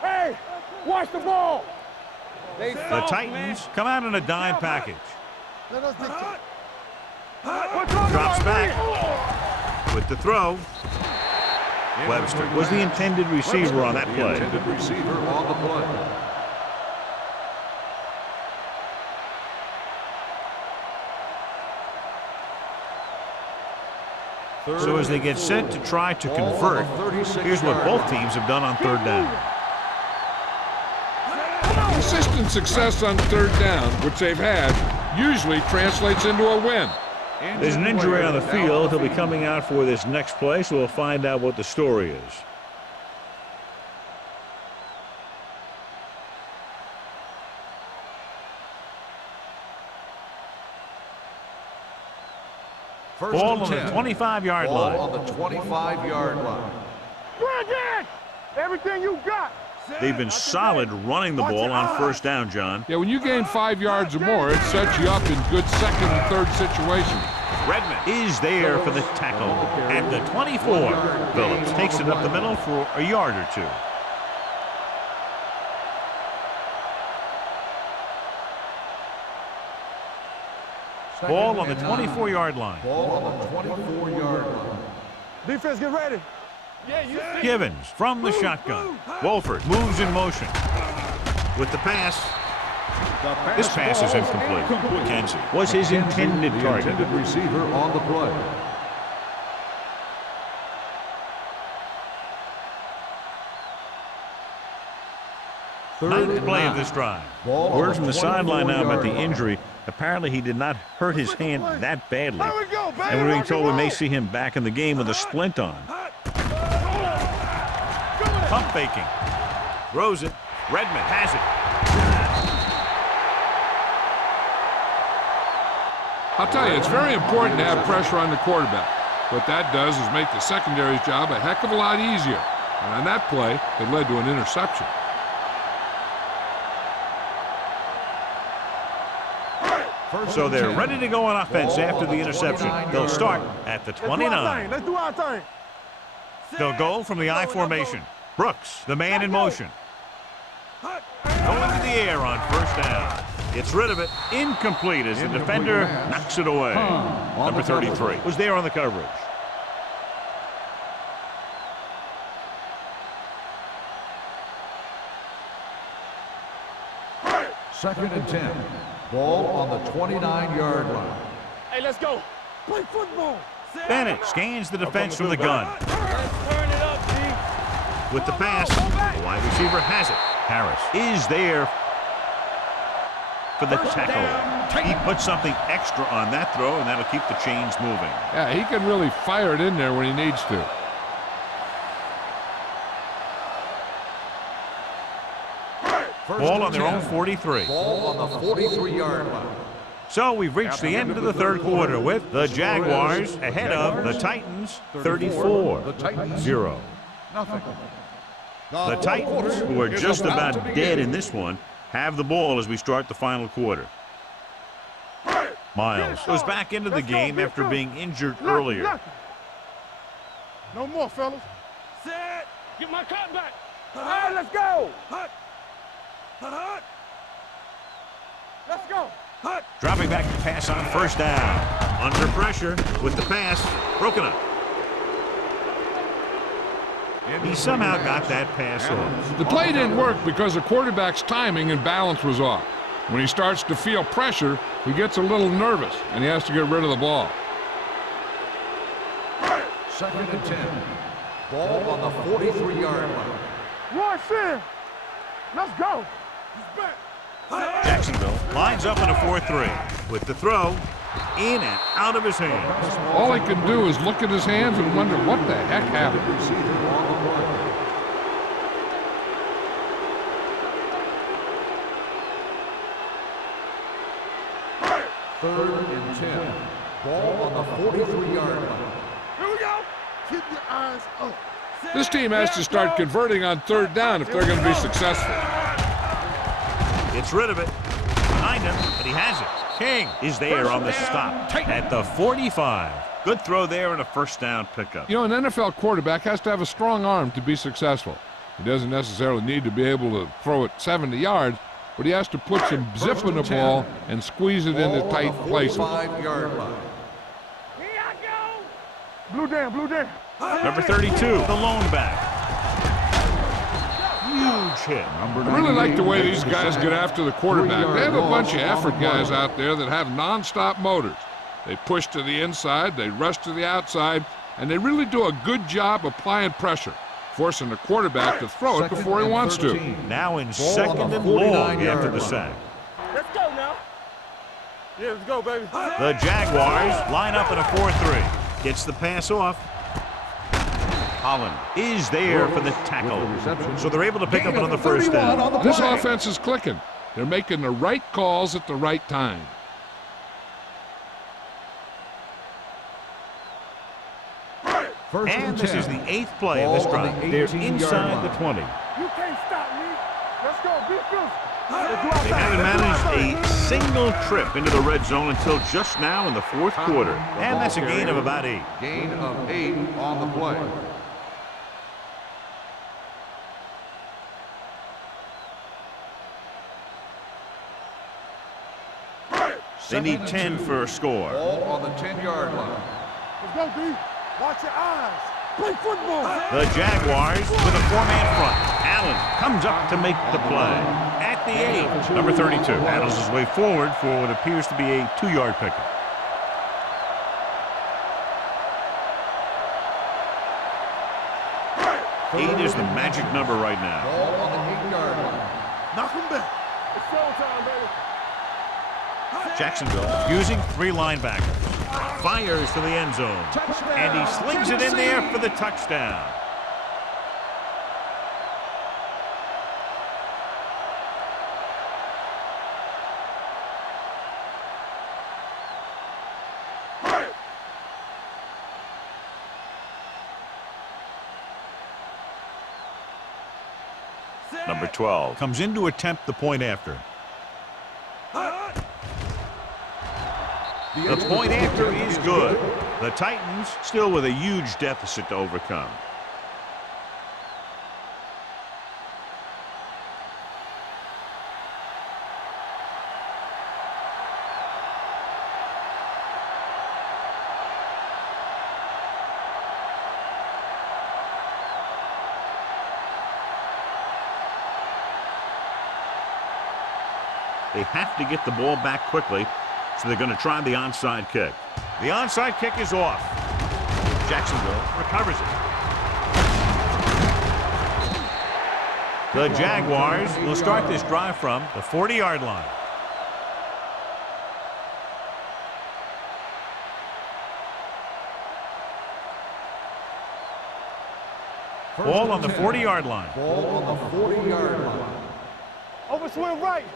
Hey, watch the ball. They The Titans come out in a dime package. Let us dictate. Drops back with the throw. Webster was the intended receiver on that play. Intended receiver on the play. So as they get set to try to convert, here's what both teams have done on 3rd down. Consistent success on 3rd down, which they've had, usually translates into a win. There's an injury on the field. He'll be coming out for this next play, so we'll find out what the story is. First Ball and on 10. the 25-yard Ball line. on the 25-yard line. Bridget! Everything you got. They've been solid running the ball on first down, John. Yeah, when you gain 5 yards or more, it sets you up in good second and third situations. Redmond is there for the tackle at the 24. Phillips takes it up the middle for a yard or two. Ball on the 24-yard line. Ball on the 24-yard line. Defense, get ready. Yeah, you see. Givens from the shotgun. Wolford moves in motion. With the pass. This pass is incomplete. Kenzie was his intended target. Intended receiver on the play. Ninth play of this drive. Word from the sideline now about the injury. Apparently he did not hurt his hand that badly. And we're being told we may see him back in the game with a splint on. Pump faking. Throws it. Redmond has it. I'll tell you, it's very important to have pressure on the quarterback. What that does is make the secondary's job a heck of a lot easier. And on that play, it led to an interception. So they're ready to go on offense after the interception. They'll start at the 29. Let's do our thing. They'll go from the I formation. Brooks, the man in motion. Going to the air on first down. Gets rid of it. Incomplete as the defender knocks it away. Number 33 was there on the coverage. Second and 10. Ball on the 29-yard line. Hey, let's go. Play football. Bennett scans the defense from the gun. Let's turn it up, G. With the pass, the wide receiver has it. Harris is there for the tackle. He put something extra on that throw, and that'll keep the chains moving. Yeah, he can really fire it in there when he needs to. Ball on their own 43. Ball on the 43-yard line. So we've reached the end of the third quarter with the Jaguars ahead of the Titans 34-0. Nothing. The Titans, who are just about dead in this one, have the ball as we start the final quarter. Miles goes back into the game after being injured earlier. No more, fellas. Set. Get my cut back. All right, let's go. Let's go. Dropping back to pass on first down. Under pressure with the pass. Broken up. He somehow got that pass off. The play didn't work because the quarterback's timing and balance was off. When he starts to feel pressure, he gets a little nervous, and he has to get rid of the ball. Second and 10. Ball on the 43-yard line. Roy Sin. Let's go. He's back. Jacksonville lines up in a 4-3 with the throw in and out of his hands. All he can do is look at his hands and wonder what the heck happened. Third and 10. Ball on the 43-yard line. Here we go. Keep your eyes up. This team has to start converting on third down if they're going to be successful. Gets rid of it. Behind him, but he has it. King is there on the stop at the 45. Good throw there and a first down pickup. You know, an NFL quarterback has to have a strong arm to be successful. He doesn't necessarily need to be able to throw it 70 yards, but he has to put some zip in the ball and squeeze it into tight places. 45-yard line. Here I go. Blue down, blue down. Number 32, the lone back. Huge hit. I really like the way these guys get after the quarterback. They have a bunch of effort guys out there that have non-stop motors. They push to the inside, they rush to the outside, and they really do a good job applying pressure, forcing the quarterback to throw it before he wants to. Now in second and long after the sack. Let's go now. Yeah, let's go, baby. The Jaguars line up in a 4-3. Gets the pass off. Holland is there for the tackle. So they're able to pick up another first down. This offense is clicking. They're making the right calls at the right time. First And this 10. is the 8th play of Ball this on drive. the They're 18-yard inside line. the 20. You can't stop me. Let's go. Be good. They haven't managed a single trip into the red zone until just now in the 4th quarter. And that's a gain of about 8. Gain of 8 on the play. They need 10 for a score. Ball on the 10-yard line. Let's go, D. Watch your eyes. Play football. The Jaguars with a 4-man front. Allen comes up to make the play. At the 8, number 32. Adams his way forward for what appears to be a 2-yard pickup. Eight is the magic number right now. Ball on the 8-yard line. Knock him back. It's showtime, baby. Jacksonville using 3 linebackers. Fires to the end zone. And he slings it in there for the touchdown. Number 12 comes in to attempt the point after. The point after is good. The Titans still with a huge deficit to overcome. They have to get the ball back quickly, so they're going to try the onside kick. The onside kick is off. Jacksonville recovers it. The Jaguars will start this drive from the 40-yard line. Ball on the 40-yard line. Ball on the 40-yard line. Overswing right.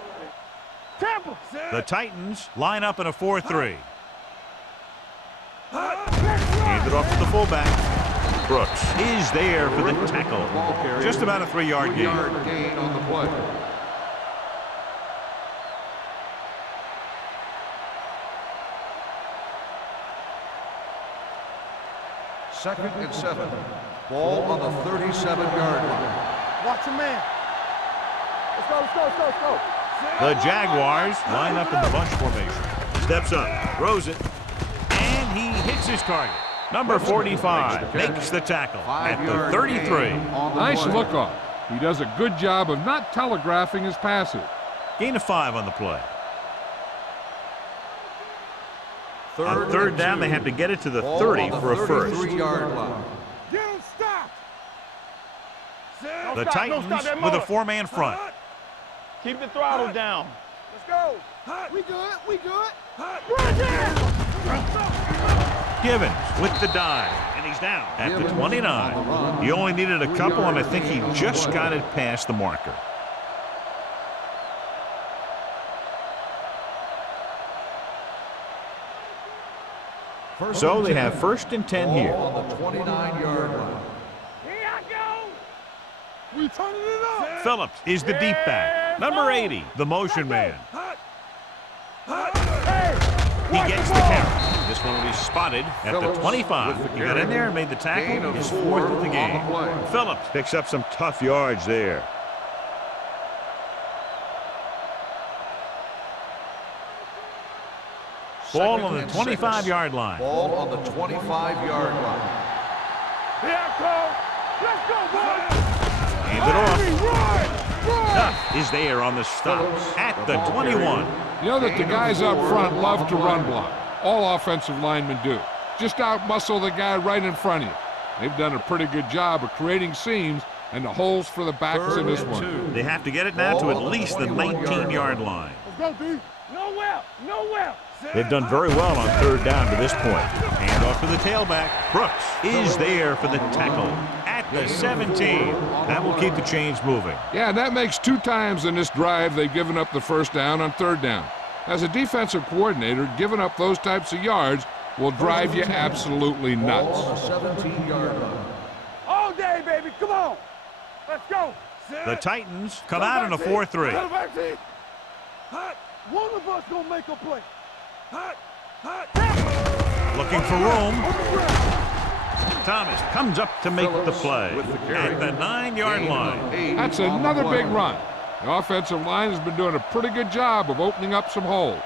Tampa. The Titans line up in a 4-3. Handed off to the fullback. Brooks is there for the tackle. Just about a 3-yard gain. 3-yard gain on the play. Second and 7. Ball on the 37-yard line. Watch your man. Let's go, let's go, let's go, let's go. The Jaguars line up in the bunch formation. Steps up, throws it, and he hits his target. Number 45 makes the tackle at the 33. Nice look off. He does a good job of not telegraphing his passes. Gain of 5 on the play. On 3rd down, they have to get it to the 30 for a first. 33-yard line. Get him stopped. The Titans with a 4-man front. Keep the throttle down. Let's go. We good. We good. Givens with the dive, and he's down at the 29. He only needed a couple, and I think he just got it past the marker. So they have 1st and 10 here. On the 29-yard line. Here I go. We turning it up. Phillips is the deep back. Number 80, the motion man. He gets the carry. This one will be spotted at the 25. He got in there and made the tackle. His 4th of the game. Phillips picks up some tough yards there. Ball on the 25-yard line. Ball on the 25-yard line. Here I go. Let's go, boys. Hand it off. Duff is there on the stop at the 21. You know that the guys up front love to run block. All offensive linemen do. Just out-muscle the guy right in front of you. They've done a pretty good job of creating seams and the holes for the backs in this one. They have to get it now to at least the 19-yard line. Let's go, D. Nowhere. Nowhere. They've done very well on 3rd down to this point. Hand off to the tailback. Brooks is there for the tackle at the 17. That will keep the chains moving. Yeah, and that makes 2 times in this drive they've given up the 1st down on 3rd down. As a defensive coordinator, giving up those types of yards will drive you absolutely nuts. Ball on the 17-yard line. All day, baby. Come on. Let's go. The Titans come out in a 4-3. One of us gonna make a play. Looking for room. Thomas comes up to make the play at the 9-yard line. That's another big run. The offensive line has been doing a pretty good job of opening up some holes.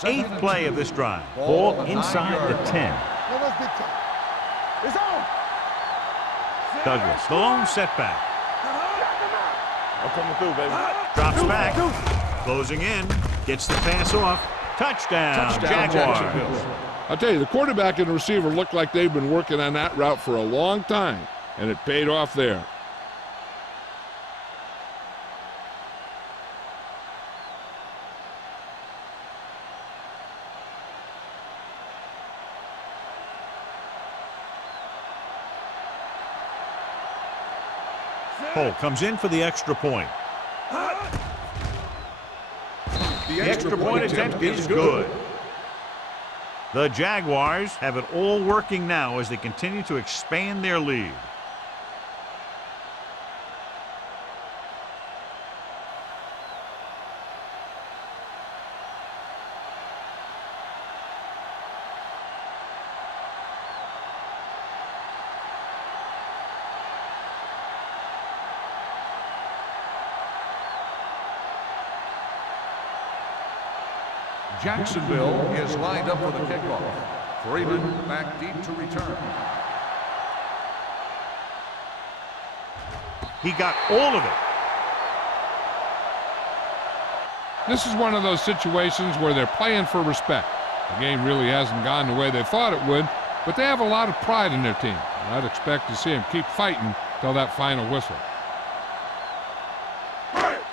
8th play of this drive. Ball inside the 10. It's on. Douglas, the lone setback. I'm coming through, baby. Drops back. Closing in. Gets the pass off. Touchdown, Jaguars. I'll tell you, the quarterback and the receiver look like they've been working on that route for a long time, and it paid off there. Cole comes in for the extra point. The extra point attempt is good. The Jaguars have it all working now as they continue to expand their lead. Jacksonville is lined up for the kickoff. Freeman back deep to return. He got all of it. This is one of those situations where they're playing for respect. The game really hasn't gone the way they thought it would, but they have a lot of pride in their team. And I'd expect to see them keep fighting till that final whistle.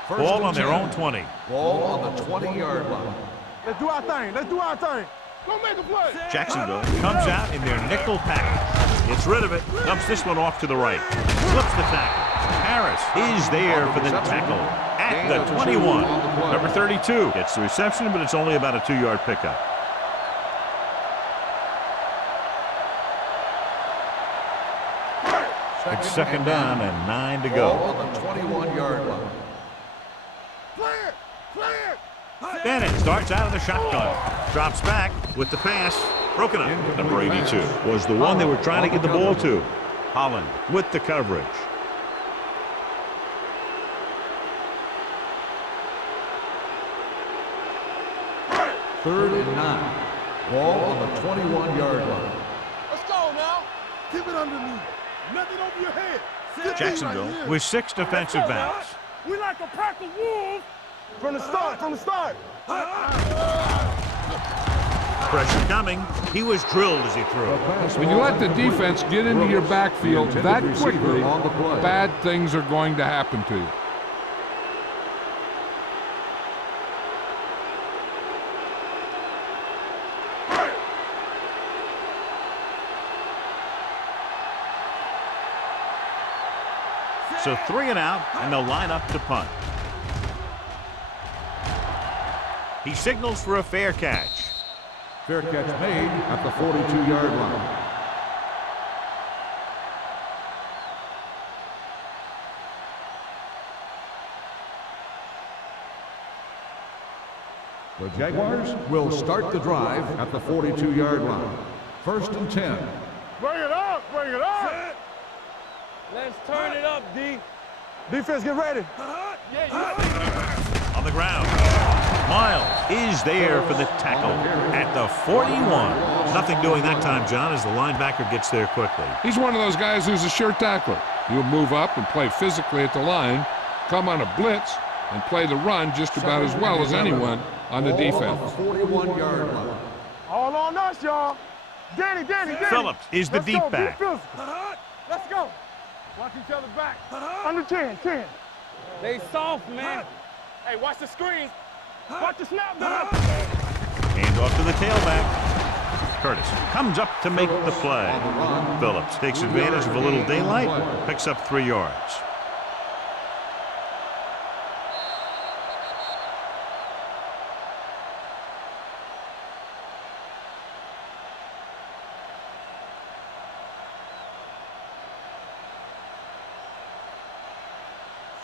Ball on their own 20. Ball on the 20-yard line. Let's do our thing. Let's do our thing. Go make a play. Jacksonville comes out in their nickel package. Gets rid of it. Dumps this one off to the right. Flips the tackle. Harris is there for the tackle at the 21. Number 32 gets the reception, but it's only about a 2-yard pickup. It's second down and 9 to go. Ball on the 21-yard line. Clear. Clear. Bennett starts out of the shotgun. Drops back with the pass. Broken up. Number 82 was the one they were trying to get the ball to. Holland with the coverage. Third and 9. Ball on the 21-yard line. Let's go now. Keep it underneath. Nothing over your head. Jacksonville with 6 defensive backs. We like a pack of wolves. From the start. From the start. Pressure coming. He was drilled as he threw. When you let the defense get into your backfield that quickly, bad things are going to happen to you. So 3 and out, and they'll line up to punt. He signals for a fair catch. Fair catch made at the 42-yard line. The Jaguars will start the drive at the 42-yard line. First and 10. Bring it up. Bring it up. Let's turn it up, D. Defense, get ready. On the ground. Miles is there for the tackle at the 41. Nothing doing that time, John, as the linebacker gets there quickly. He's one of those guys who's a sure tackler. He'll move up and play physically at the line, come on a blitz, and play the run just about as well as anyone on the defense. 41-yard line. All on us, y'all. Danny. Phillips is the deep back. Let's go. Watch each other back. Under 10. They soft, man. Hey, watch the screen. Watch the snap down. Hand off to the tailback. Curtis comes up to make the play. Phillips takes advantage of a little daylight, picks up 3 yards.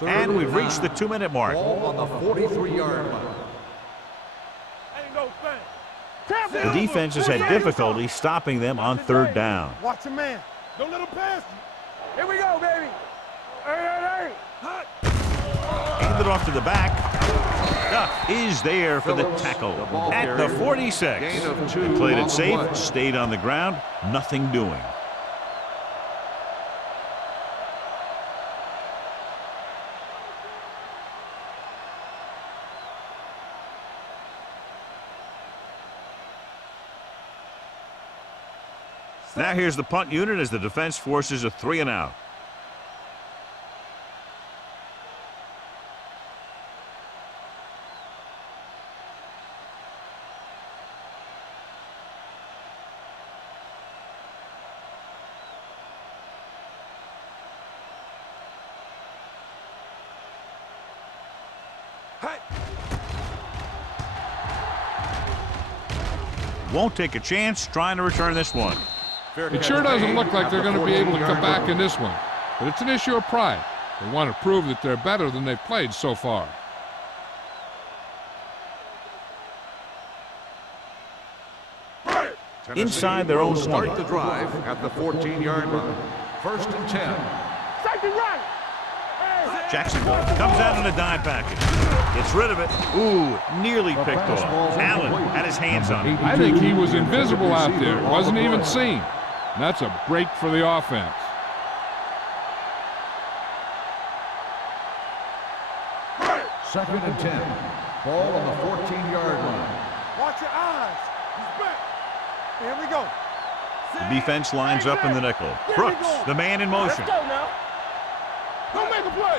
And we've reached the 2-minute mark. Ball on the 43-yard line. Ain't no thing. The defense has had difficulty stopping them on 3rd down. Watch your man. Don't let him pass you. Here we go, baby. Hey. Handed off to the back. Duck is there for the tackle at the 46. Gain of 2 They played on it the safe, play. stayed on the ground, nothing doing. Now here's the punt unit as the defense forces a 3-and-out. Won't take a chance trying to return this one. It sure doesn't look like they're going to be able to come back in this one, but it's an issue of pride. They want to prove that they're better than they've played so far. Inside their own 20. Start the drive at the 14-yard line. 1st and 10. Safety right. Jacksonville comes out in a dime package. Gets rid of it. Ooh, nearly picked off. Allen had his hands on it. I think he was invisible out there. Wasn't even seen. And that's a break for the offense. Second and 10. Ball on the 14-yard line. Watch your eyes. He's back. Here we go. The defense lines up in the nickel. Brooks, the man in motion. Let's go now. Don't make a play.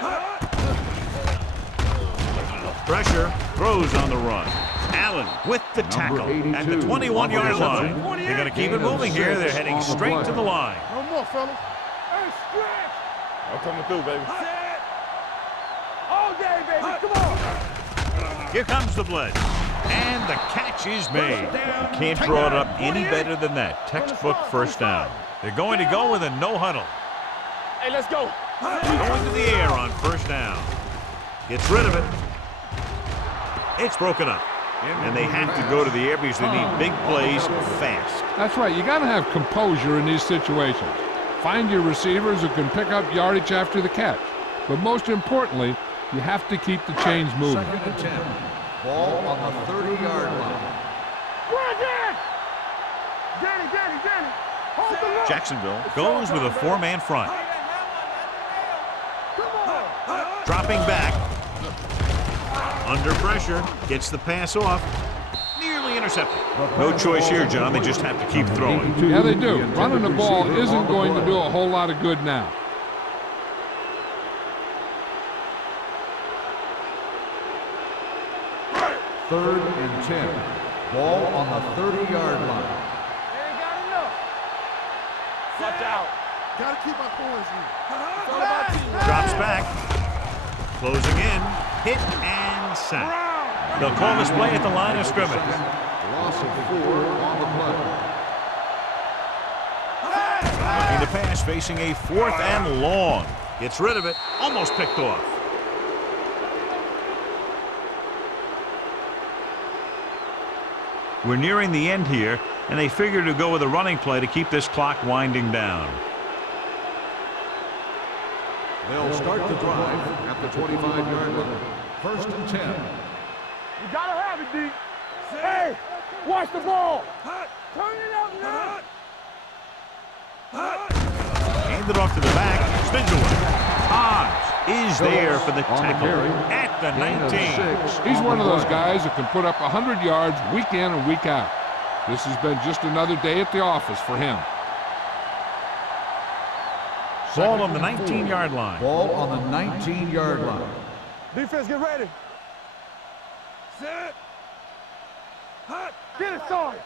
Pressure, throws on the run. Allen with the tackle at the 21-yard line. They're going to keep it moving here. They're heading straight to the line. No more, fellas. Hey, stretch. I'm coming through, baby. All day, baby. Come on. Here comes the blitz. And the catch is made. You can't draw it up any better than that. Textbook 1st down. They're going to go with a no huddle. Hey, let's go. Going to the air on 1st down. Gets rid of it. It's broken up. And they have to go to the air because they need big plays fast. That's right. You got to have composure in these situations. Find your receivers who can pick up yardage after the catch. But most importantly, you have to keep the chains moving. 2nd and 10. Ball on the 30-yard line. Danny. Hold the line. Jacksonville goes with a 4-man front. Come on. Dropping back. Under pressure. Gets the pass off. Nearly intercepted. No choice here, John. They just have to keep throwing. Yeah, they do. Running the ball isn't going to do a whole lot of good now. Third and 10. Ball on the 30-yard line. They ain't got enough. Watch out. Gotta keep our points here. It's all about teamwork. Drops back. Closing in. Hit and sack. They'll call this play at the line of scrimmage. Loss of 4 on the play. Looking to pass, facing a 4th and long. Gets rid of it. Almost picked off. We're nearing the end here, and they figure to go with a running play to keep this clock winding down. They'll start the drive at the 25-yard line. 1st and 10. You gotta have it, D. Hey, watch the ball. Turn it up now. Handed off to the back. Spins away. Hodge is there for the tackle at the 19. He's one of those guys that can put up 100 yards week in and week out. This has been just another day at the office for him. Ball on the 19-yard line. Ball on the 19-yard line. Defense, get ready. Set. Get it started.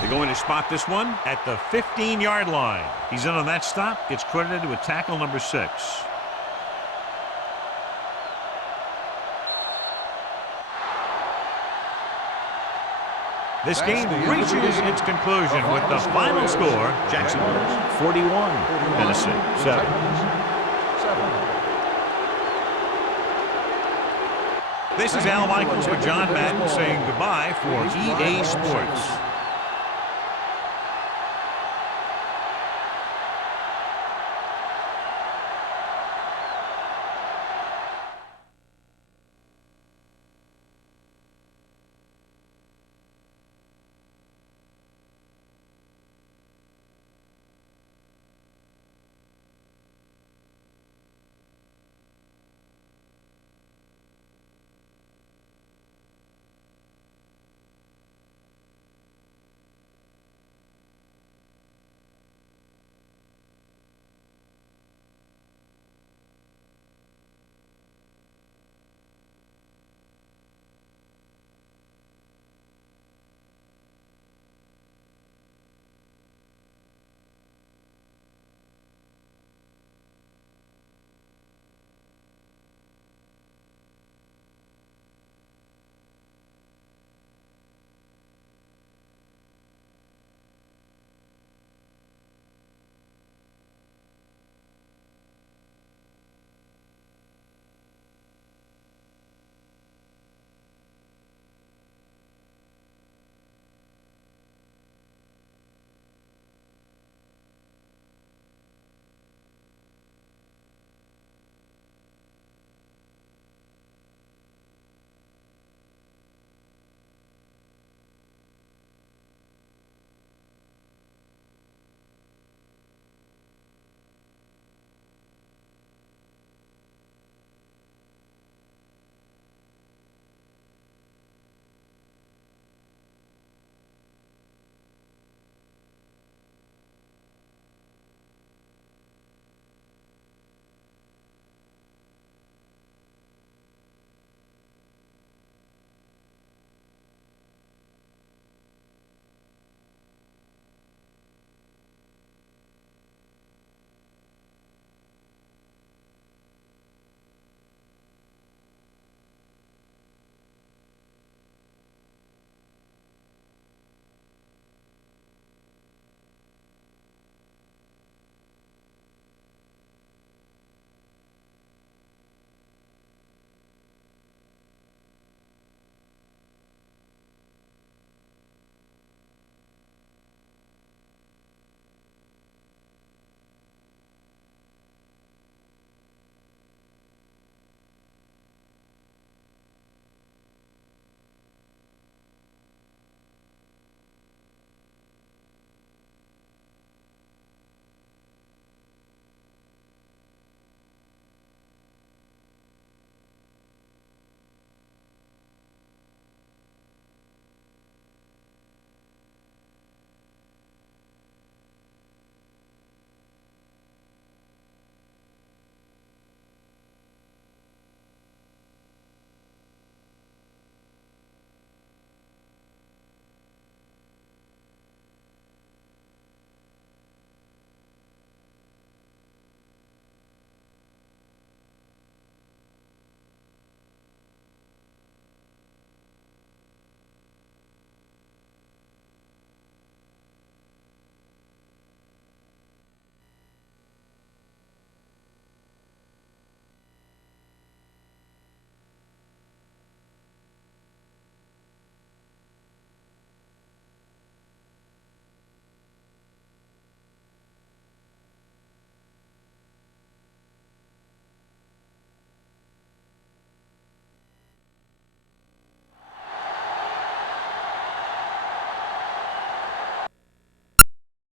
They're going to spot this one at the 15-yard line. He's in on that stop. Gets credited with tackle number 6. This game reaches its conclusion with the final score, Jacksonville 41, Tennessee 7. This is Al Michaels with John Madden saying goodbye for EA Sports.